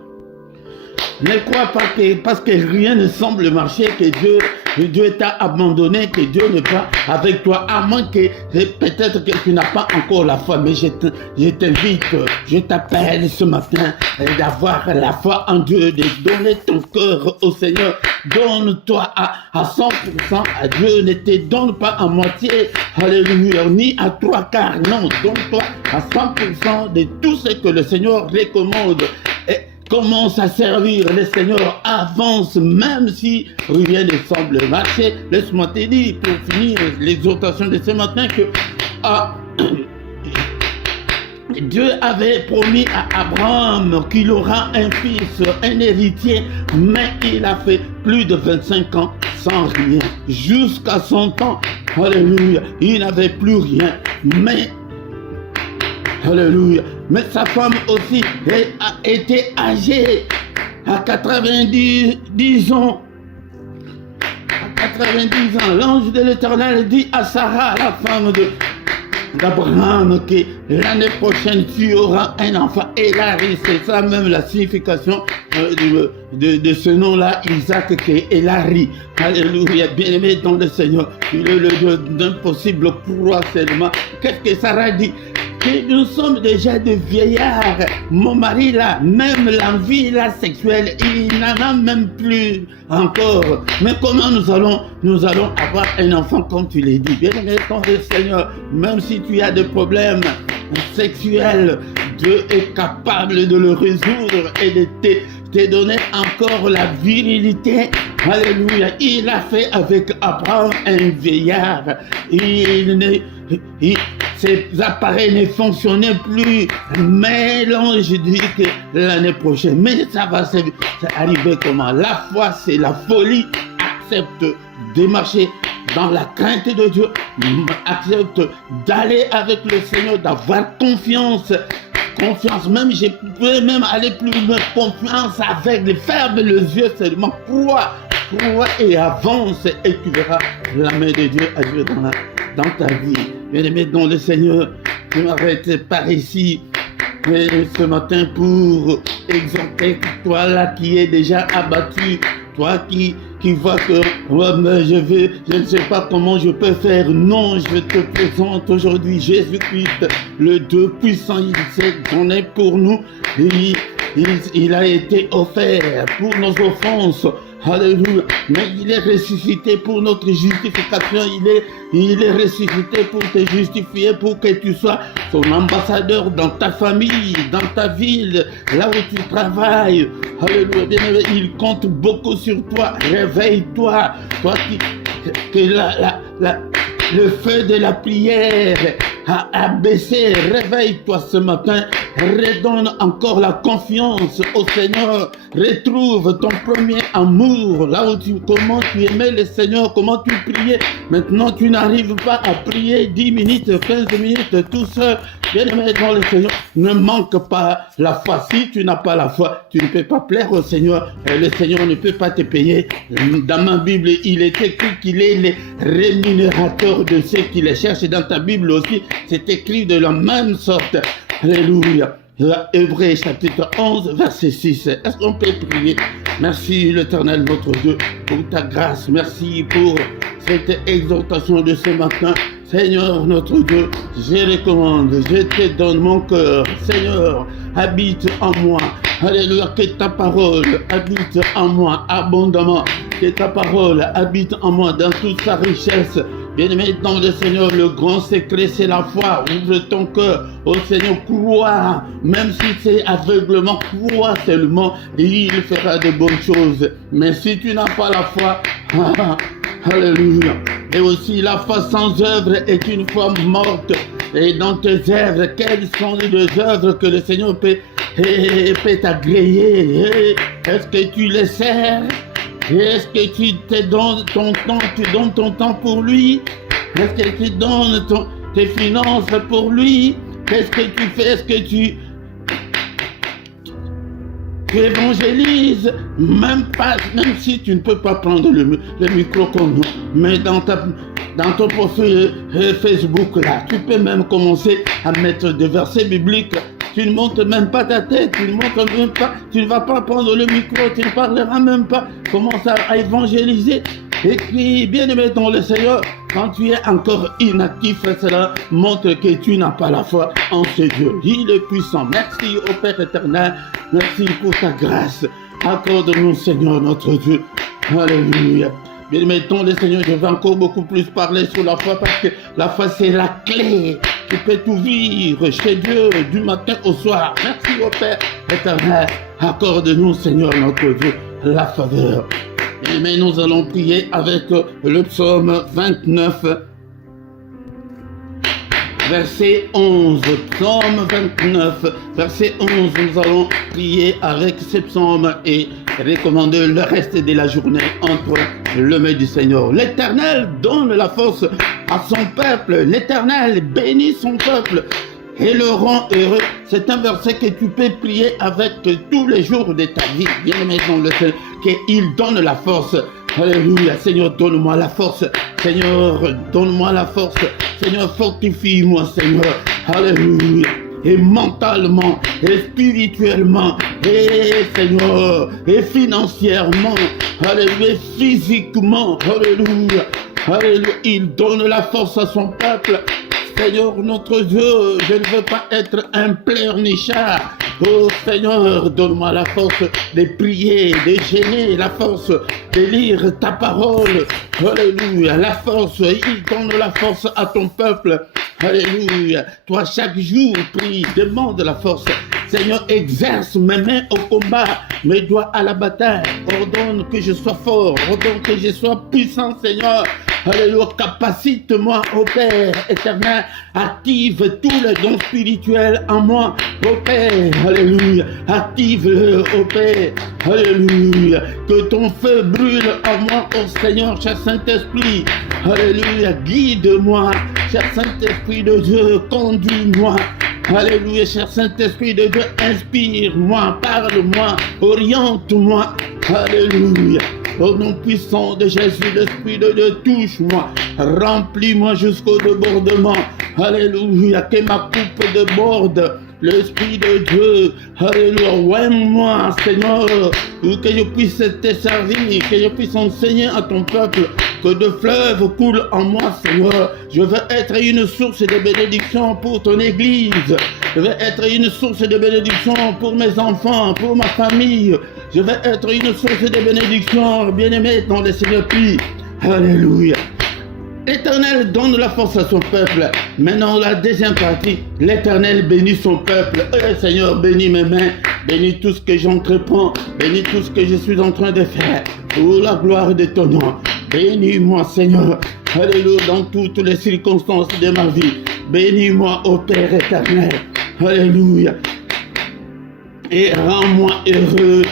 Ne crois pas que parce que rien ne semble marcher, que Dieu t'a abandonné, que Dieu n'est pas avec toi, à moins que peut-être que tu n'as pas encore la foi. Mais je t'invite, je t'appelle ce matin d'avoir la foi en Dieu, de donner ton cœur au Seigneur. Donne-toi à 100% à Dieu, ne te donne pas à moitié, alléluia, ni à 3/4, non, donne-toi à 100% de tout ce que le Seigneur recommande. Et commence à servir le Seigneur, avance, même si rien ne semble marcher. Laisse-moi te dire, pour finir l'exhortation de ce matin, que Dieu avait promis à Abraham qu'il aura un fils, un héritier, mais il a fait plus de 25 ans sans rien. Jusqu'à son temps, alléluia, il n'avait plus rien. Mais alléluia. Mais sa femme aussi a été âgée à 90 ans. À 90 ans, l'ange de l'Éternel dit à Sarah, la femme d'Abraham que l'année prochaine tu auras un enfant. Elari, c'est ça même la signification de ce nom-là, Isaac, qui est Elari. Alléluia, bien-aimé dans le Seigneur. Il est le Dieu d'impossible croix seulement. Qu'est-ce que Sarah dit? Que nous sommes déjà des vieillards. Mon mari là, même l'envie là sexuelle, il n'en a même plus encore. Mais comment nous allons avoir un enfant comme tu l'as dit? Bien aimé dans le Seigneur, même si tu as des problèmes sexuels, Dieu est capable de le résoudre et de te donner encore la virilité. Alléluia. Il a fait avec Abraham un vieillard. Ses appareils ne fonctionnaient plus. Mais l'ange dit que l'année prochaine, mais ça va arriver comment? La foi, c'est la folie. Accepte de marcher dans la crainte de Dieu. Accepte d'aller avec le Seigneur, d'avoir confiance. Confiance, même je peux même aller plus loin. Confiance avec, ferme les yeux seulement. Crois et avance et tu verras la main de Dieu agir dans ta vie. Bien-aimé dans le Seigneur, je m'arrête par ici ce matin pour exhorter toi là qui est déjà abattu, toi qui vois que je ne sais pas comment je peux faire. Non, je te présente aujourd'hui Jésus-Christ, le Dieu puissant. Il s'est donné pour nous. Il a été offert pour nos offenses. Alléluia. Mais il est ressuscité pour notre justification. Il est ressuscité pour te justifier, pour que tu sois son ambassadeur dans ta famille, dans ta ville, là où tu travailles. Alléluia. Bien-aimé, il compte beaucoup sur toi. Réveille-toi. Toi que le feu de la prière a baissé. Réveille-toi ce matin. Redonne encore la confiance au Seigneur. Retrouve ton premier amour. Là où comment tu aimais le Seigneur, comment tu priais. Maintenant, tu n'arrives pas à prier 10 minutes, 15 minutes tout seul. Bien-aimé dans le Seigneur, ne manque pas la foi. Si tu n'as pas la foi, tu ne peux pas plaire au Seigneur. Et le Seigneur ne peut pas te payer. Dans ma Bible, il est écrit qu'il est le rémunérateur de ceux qui les cherchent. Dans ta Bible aussi, c'est écrit de la même sorte. Alléluia. Hébreux chapitre 11, verset 6. Est-ce qu'on peut prier? Merci l'Éternel notre Dieu pour ta grâce. Merci pour cette exhortation de ce matin. Seigneur notre Dieu, je recommande, je te donne mon cœur. Seigneur, habite en moi. Alléluia, que ta parole habite en moi abondamment. Que ta parole habite en moi dans toute sa richesse. Bien-aimé dans le Seigneur, le grand secret c'est la foi. Ouvre ton cœur au Seigneur, crois, même si c'est aveuglement, crois seulement et il fera de bonnes choses. Mais si tu n'as pas la foi, alléluia. Et aussi la foi sans œuvre est une foi morte. Et dans tes œuvres, quelles sont les œuvres que le Seigneur peut t'agréer? Est-ce que tu les sers? Est-ce que tu te donnes ton temps, tu donnes ton temps pour lui? Est-ce que tu donnes tes finances pour lui? Qu'est-ce que tu fais? Est-ce que tu évangélises? Même si tu ne peux pas prendre le micro comme nous, mais dans ton profil Facebook là, tu peux même commencer à mettre des versets bibliques. Tu ne montes même pas ta tête, tu ne vas pas prendre le micro, tu ne parleras même pas. Commence à évangéliser. Et puis, bien aimé dans le Seigneur, quand tu es encore inactif, cela montre que tu n'as pas la foi en ce Dieu. Il est puissant. Merci au Père éternel. Merci pour ta grâce. Accorde-nous, Seigneur, notre Dieu. Alléluia. Bien aimé dans le Seigneur, je vais encore beaucoup plus parler sur la foi parce que la foi, c'est la clé. Tu peux tout vivre chez Dieu du matin au soir. Merci au Père éternel. Accorde-nous, Seigneur, notre Dieu, la faveur. Mais nous allons prier avec le psaume 29, verset 11. Psaume 29, verset 11. Nous allons prier avec ce psaume et recommander le reste de la journée entre les mains du Seigneur. L'Éternel donne la force à son peuple. L'Éternel bénit son peuple et le rend heureux. C'est un verset que tu peux prier avec tous les jours de ta vie. Bien aimé dans le Seigneur, qu'il donne la force. Alléluia. Seigneur, donne-moi la force. Seigneur, donne-moi la force. Seigneur, fortifie-moi, Seigneur. Alléluia. Et mentalement, et spirituellement, et Seigneur, et financièrement, alléluia, et physiquement, alléluia, alléluia, il donne la force à son peuple. Seigneur notre Dieu, je ne veux pas être un pleurnichard. Oh Seigneur, donne-moi la force de prier, de gêner, la force de lire ta parole. Alléluia, la force, il donne la force à ton peuple. Alléluia, toi chaque jour prie, demande la force. Seigneur, exerce mes mains au combat, mes doigts à la bataille. Ordonne que je sois fort, ordonne que je sois puissant, Seigneur. Alléluia, capacite-moi, ô Père éternel, active tous les dons spirituels en moi, ô Père, alléluia, active-le, ô Père, alléluia, que ton feu brûle en moi, ô Seigneur, cher Saint-Esprit, alléluia, guide-moi, cher Saint-Esprit de Dieu, conduis-moi. Alléluia, cher Saint-Esprit de Dieu, inspire-moi, parle-moi, oriente-moi. Alléluia. Au nom puissant de Jésus, l'Esprit de Dieu, touche-moi, remplis-moi jusqu'au débordement. Alléluia, que ma coupe déborde. L'Esprit de Dieu, alléluia, ouaime-moi, Seigneur, que je puisse te servir, que je puisse enseigner à ton peuple, que de fleuves coulent en moi, Seigneur. Je veux être une source de bénédiction pour ton Église. Je veux être une source de bénédiction pour mes enfants, pour ma famille. Je veux être une source de bénédiction, bien-aimé dans le Seigneur. Puis, alléluia. L'Éternel donne la force à son peuple. Maintenant, la deuxième partie, l'Éternel bénit son peuple. Seigneur, bénis mes mains, bénis tout ce que j'entreprends, bénis tout ce que je suis en train de faire pour la gloire de ton nom. Bénis-moi, Seigneur, alléluia, dans toutes les circonstances de ma vie. Bénis-moi, ô Père éternel, alléluia. Et rends-moi heureux,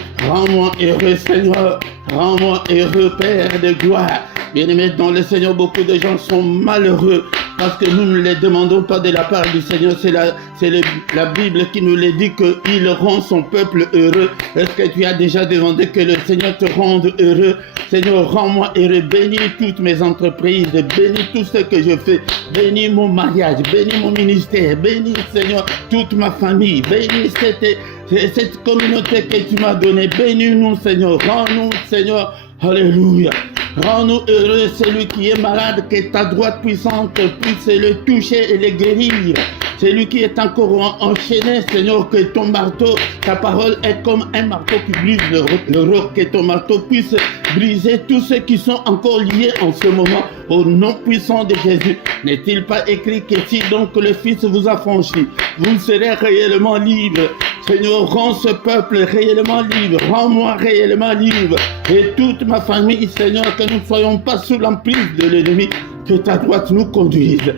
Seigneur, rends-moi heureux, Père de gloire. Bien-aimés dans le Seigneur, beaucoup de gens sont malheureux parce que nous ne les demandons pas de la part du Seigneur. C'est la Bible qui nous le dit qu'il rend son peuple heureux. Est-ce que tu as déjà demandé que le Seigneur te rende heureux? Seigneur, rends-moi heureux. Bénis toutes mes entreprises, bénis tout ce que je fais. Bénis mon mariage, bénis mon ministère, bénis, Seigneur, toute ma famille. Bénis cette communauté que tu m'as donnée. Bénis-nous, Seigneur. Rends-nous, Seigneur. Alléluia. Rends-nous heureux, celui qui est malade, que ta droite puissante puisse le toucher et le guérir. Celui qui est encore enchaîné, Seigneur, que ton marteau, ta parole est comme un marteau qui brise le roc, que ton marteau puisse briser tous ceux qui sont encore liés en ce moment, au nom puissant de Jésus. N'est-il pas écrit que si donc le Fils vous a franchi, vous serez réellement libre? Seigneur, rends ce peuple réellement libre, rends-moi réellement libre, et toute ma famille, Seigneur, que nous ne soyons pas sous l'emprise de l'ennemi, que ta droite nous conduise.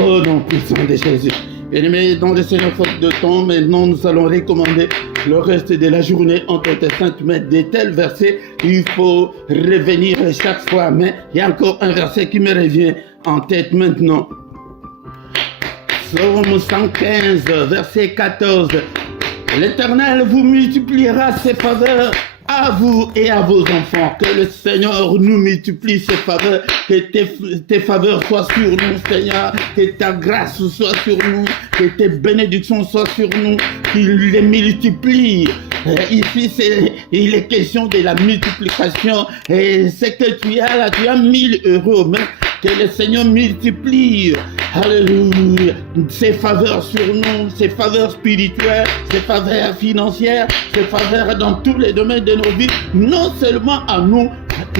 Oh nom puissant de Jésus. Bien-aimés, dans le Seigneur, faute de temps, maintenant nous allons recommander le reste de la journée entre tes saintes mains. Des tels versets, il faut revenir chaque fois, mais il y a encore un verset qui me revient en tête maintenant. Psaume 115, verset 14. L'Éternel vous multipliera ses faveurs à vous et à vos enfants. Que le Seigneur nous multiplie ses faveurs, que tes faveurs soient sur nous, Seigneur, que ta grâce soit sur nous, que tes bénédictions soient sur nous, qu'il les multiplie. Ici, il est question de la multiplication. Et ce que tu as là, tu as 1000 euros, mais que le Seigneur multiplie, alléluia, ses faveurs sur nous, ses faveurs spirituelles, ses faveurs financières, ses faveurs dans tous les domaines de nos vies, non seulement à nous,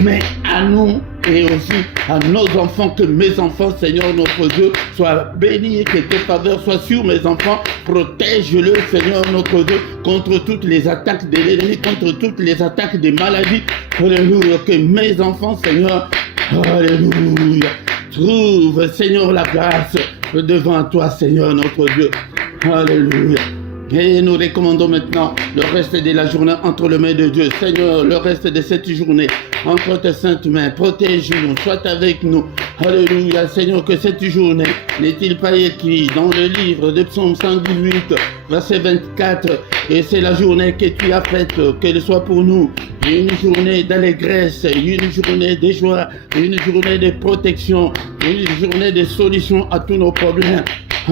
mais à nous et aussi à nos enfants, que mes enfants, Seigneur notre Dieu, soient bénis, que tes faveurs soient sur mes enfants, protège-le, Seigneur notre Dieu, contre toutes les attaques de l'ennemi, contre toutes les attaques des maladies, alléluia, que mes enfants, Seigneur, alléluia, trouve, Seigneur, la grâce devant toi, Seigneur, notre Dieu. Alléluia. Et nous recommandons maintenant le reste de la journée entre les mains de Dieu. Seigneur, le reste de cette journée, entre tes saintes mains, protège-nous, sois avec nous. Alléluia. Seigneur, que cette journée, n'est-il pas écrit dans le livre de Psaume 118, verset 24, Et c'est la journée que tu as faite, qu'elle soit pour nous une journée d'allégresse, une journée de joie, une journée de protection, une journée de solution à tous nos problèmes.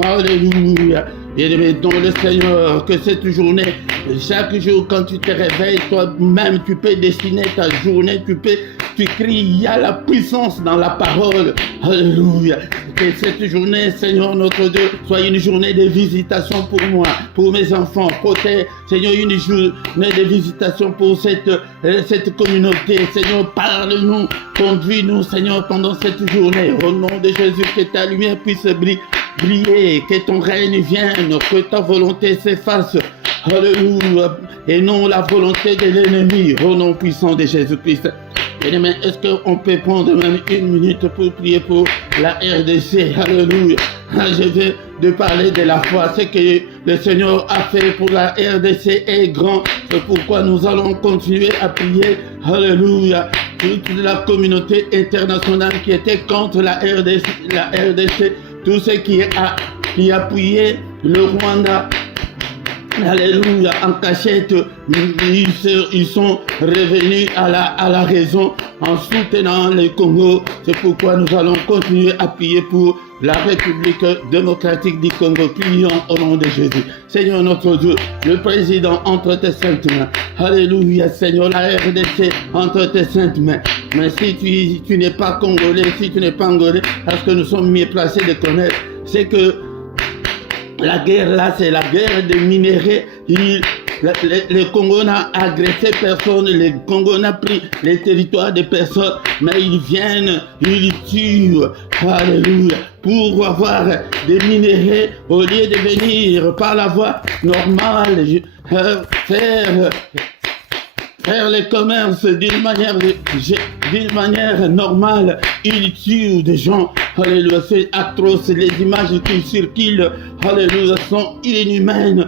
Alléluia. Et dans le Seigneur, que cette journée, chaque jour quand tu te réveilles, toi-même tu peux dessiner ta journée, tu cries, il y a la puissance dans la parole. Alléluia. Que cette journée, Seigneur notre Dieu, soit une journée de visitation pour moi, pour mes enfants. Protège, Seigneur, une journée de visitation pour cette communauté. Seigneur, parle-nous, conduis-nous, Seigneur, pendant cette journée. Au nom de Jésus, que ta lumière puisse briller, que ton règne vienne, que ta volonté s'efface. Alléluia. Et non la volonté de l'ennemi. Au nom puissant de Jésus-Christ. Bien-aimé, est-ce qu'on peut prendre même une minute pour prier pour la RDC? Alléluia. Je viens de parler de la foi. Ce que le Seigneur a fait pour la RDC est grand. C'est pourquoi nous allons continuer à prier. Alléluia. Toute la communauté internationale qui était contre la RDC, tout ce qui a appuyé le Rwanda. Alléluia, en cachette, ils sont revenus à la raison en soutenant le Congo. C'est pourquoi nous allons continuer à prier pour la République démocratique du Congo. Prions au nom de Jésus. Seigneur notre Dieu, le président entre tes saintes mains. Alléluia, Seigneur, la RDC entre tes saintes mains. Mais si tu n'es pas congolais, si tu n'es pas angolais, parce que nous sommes mieux placés de connaître, c'est que la guerre là, c'est la guerre des minéraux. Le Congo n'a agressé personne, le Congo n'a pris les territoires des personnes, mais ils viennent, ils tuent, alléluia, pour avoir des minéraux au lieu de venir par la voie normale, faire le commerce d'une manière normale. Ils tuent des gens. Alléluia, c'est atroce. Les images qui circulent, alléluia, sont inhumaines.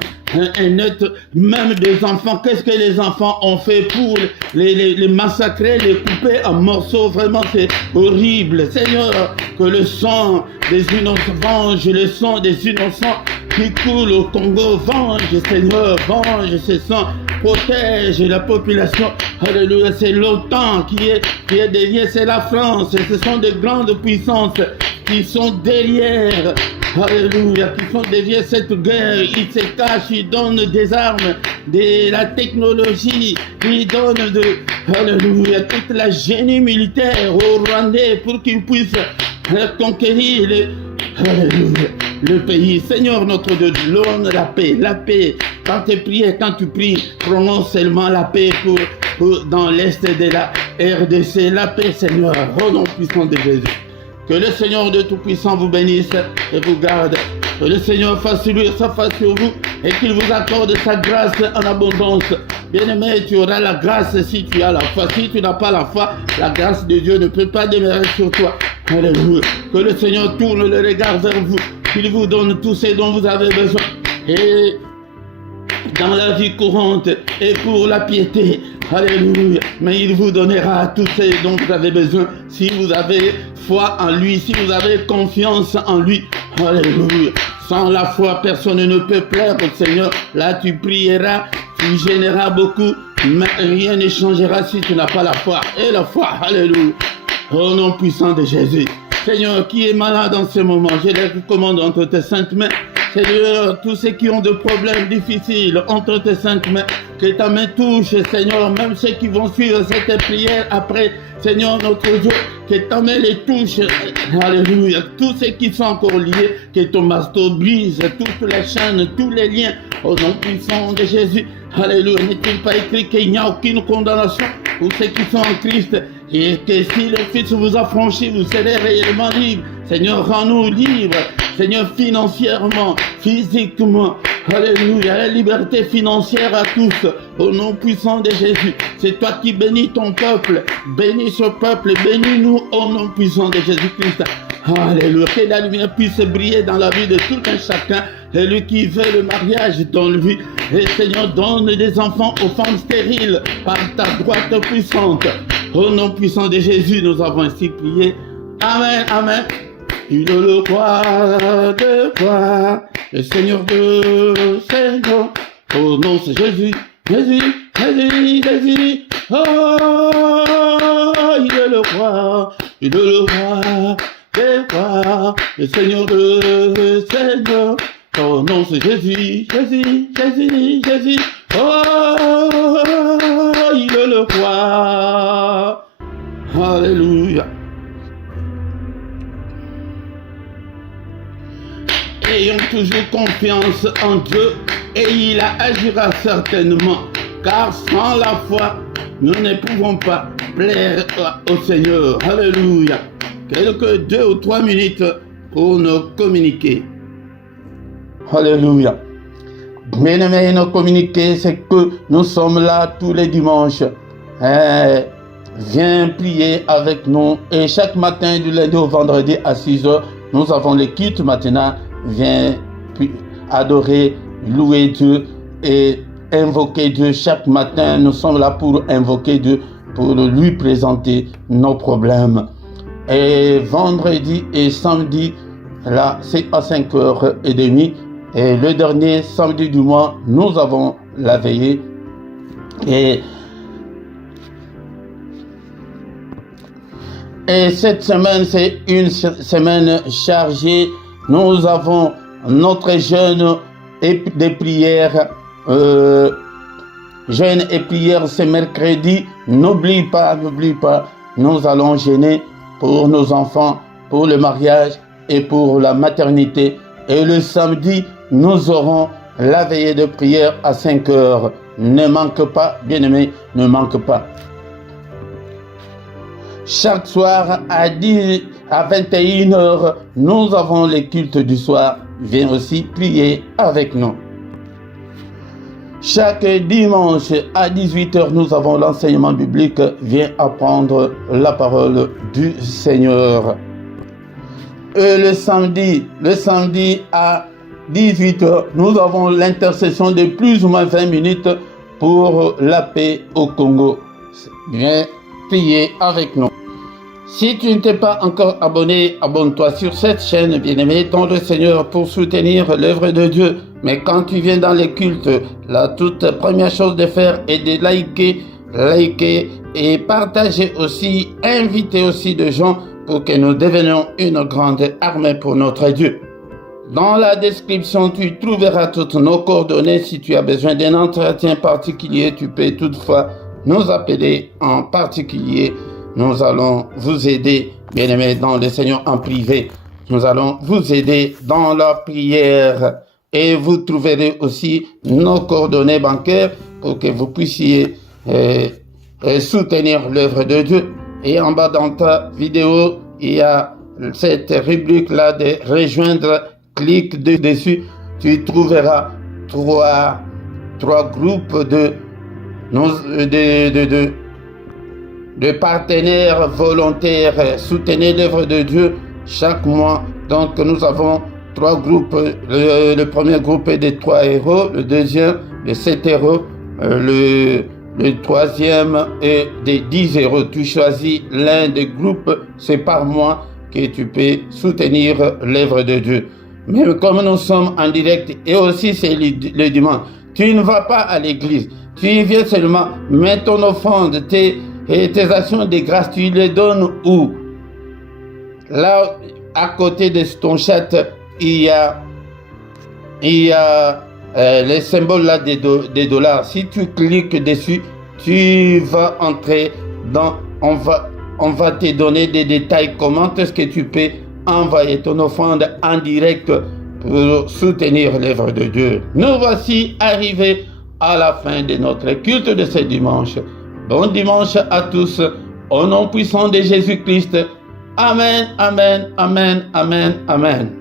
Même des enfants, qu'est-ce que les enfants ont fait pour les massacrer, les couper en morceaux? Vraiment, c'est horrible. Seigneur, que le sang des innocents venge, le sang des innocents qui coule au Congo, venge, Seigneur, venge ce sang, protège la population. Alléluia, c'est l'OTAN qui est derrière, c'est la France, ce sont des grandes puissances qui sont derrière. Alléluia, qui sont derrière cette guerre. Ils se cachent, ils donnent des armes, de la technologie, ils donnent alléluia, toute la génie militaire aux Rwandais pour qu'ils puissent conquérir le pays. Seigneur notre Dieu, donne la paix. Quand tu pries, prononce seulement la paix pour dans l'est de la RDC. La paix, Seigneur, au nom puissant de Jésus. Que le Seigneur de Tout-Puissant vous bénisse et vous garde. Que le Seigneur fasse luire sa face sur vous et qu'il vous accorde sa grâce en abondance. Bien-aimé, tu auras la grâce si tu as la foi. Si tu n'as pas la foi, la grâce de Dieu ne peut pas demeurer sur toi. Alléluia. Que le Seigneur tourne le regard vers vous, qu'il vous donne tout ce dont vous avez besoin. Et dans la vie courante et pour la piété. Alléluia. Mais il vous donnera tout ce dont vous avez besoin si vous avez foi en lui, si vous avez confiance en lui. Alléluia. Sans la foi, personne ne peut plaire au Seigneur. Là, tu prieras, tu gêneras beaucoup, mais rien ne changera si tu n'as pas la foi. Et la foi, alléluia. Au nom puissant de Jésus. Seigneur, qui est malade en ce moment, je les recommande entre tes saintes mains. Seigneur, tous ceux qui ont des problèmes difficiles entre tes saintes mains, que ta main touche, Seigneur, même ceux qui vont suivre cette prière après, Seigneur notre Dieu, que ta main les touche, alléluia, tous ceux qui sont encore liés, que ton marteau brise toutes les chaînes, tous les liens, au nom puissant de Jésus, alléluia. N'est-il pas écrit qu'il n'y a aucune condamnation pour ceux qui sont en Christ, et que si le Fils vous a franchi, vous serez réellement libre. Seigneur, rends-nous libres, Seigneur, financièrement, physiquement, alléluia, la liberté financière à tous, au nom puissant de Jésus. C'est toi qui bénis ton peuple, bénis ce peuple, bénis-nous au nom puissant de Jésus-Christ. Alléluia, que la lumière puisse briller dans la vie de tout un chacun, et lui qui veut le mariage dans lui. Et Seigneur, donne des enfants aux femmes stériles par ta droite puissante. Au nom puissant de Jésus, nous avons ainsi prié. Amen, amen. Il le croit de quoi, le Seigneur de Seigneur, Ton nom c'est Jésus, Jésus, Jésus, Jésus. Oh, il est le roi, il est le roi, des rois, le Seigneur de Seigneur. Ton nom c'est Jésus, Jésus, Jésus, Jésus. Oh, il est le roi. Alléluia. Ayons toujours confiance en Dieu et il agira certainement, car sans la foi, nous ne pouvons pas plaire au Seigneur. Alléluia. Quelques 2 ou 3 minutes pour nous communiquer. Alléluia. Bien-aimés, nous communiquer, c'est que nous sommes là tous les dimanches. Viens prier avec nous. Et chaque matin, du lundi au vendredi à 6h, nous avons le culte matinal. Viens adorer, louer Dieu et invoquer Dieu. Chaque matin, nous sommes là pour invoquer Dieu, pour lui présenter nos problèmes. Et vendredi et samedi, là, c'est à 5h30. Et le dernier samedi du mois, nous avons la veillée. Et cette semaine, c'est une semaine chargée. Nous avons notre jeûne et des prières. Jeûne et prière, c'est mercredi. N'oublie pas, nous allons jeûner pour nos enfants, pour le mariage et pour la maternité. Et le samedi, nous aurons la veillée de prière à 5h. Ne manque pas, bien-aimés, ne manque pas. Chaque soir à 21h, nous avons les cultes du soir. Viens aussi prier avec nous. Chaque dimanche à 18h, nous avons l'enseignement biblique. Viens apprendre la parole du Seigneur. Et le samedi à 18h, nous avons l'intercession de plus ou moins 20 minutes pour la paix au Congo. Viens prier avec nous. Si tu ne t'es pas encore abonné, abonne-toi sur cette chaîne, bien-aimé, dans le Seigneur, pour soutenir l'œuvre de Dieu. Mais quand tu viens dans les cultes, la toute première chose de faire est de liker et partager aussi, inviter aussi des gens pour que nous devenions une grande armée pour notre Dieu. Dans la description, tu trouveras toutes nos coordonnées. Si tu as besoin d'un entretien particulier, tu peux toutefois nous appeler en particulier. Nous allons vous aider, bien-aimés, dans le Seigneur en privé. Nous allons vous aider dans la prière. Et vous trouverez aussi nos coordonnées bancaires pour que vous puissiez soutenir l'œuvre de Dieu. Et en bas dans ta vidéo, il y a cette rubrique-là de rejoindre. Clique dessus, tu trouveras trois groupes de partenaires volontaires. Soutenez l'œuvre de Dieu chaque mois. Donc nous avons 3 groupes. Le premier groupe est de 3 €, le deuxième de 7 €, le troisième est de 10 €. Tu choisis l'un des groupes, c'est par mois que tu peux soutenir l'œuvre de Dieu. Mais comme nous sommes en direct et aussi c'est le dimanche, tu ne vas pas à l'église, tu y viens seulement, mets ton offrande, tes actions de grâce, tu les donnes où? Là, à côté de ton chat, il y a les symboles là des dollars. Si tu cliques dessus, tu vas entrer dans, on va te donner des détails, comment est-ce que tu peux envoyer ton offrande en direct pour soutenir l'œuvre de Dieu. Nous voici arrivés à la fin de notre culte de ce dimanche. Bon dimanche à tous, au nom puissant de Jésus-Christ. Amen, amen, amen, amen, amen.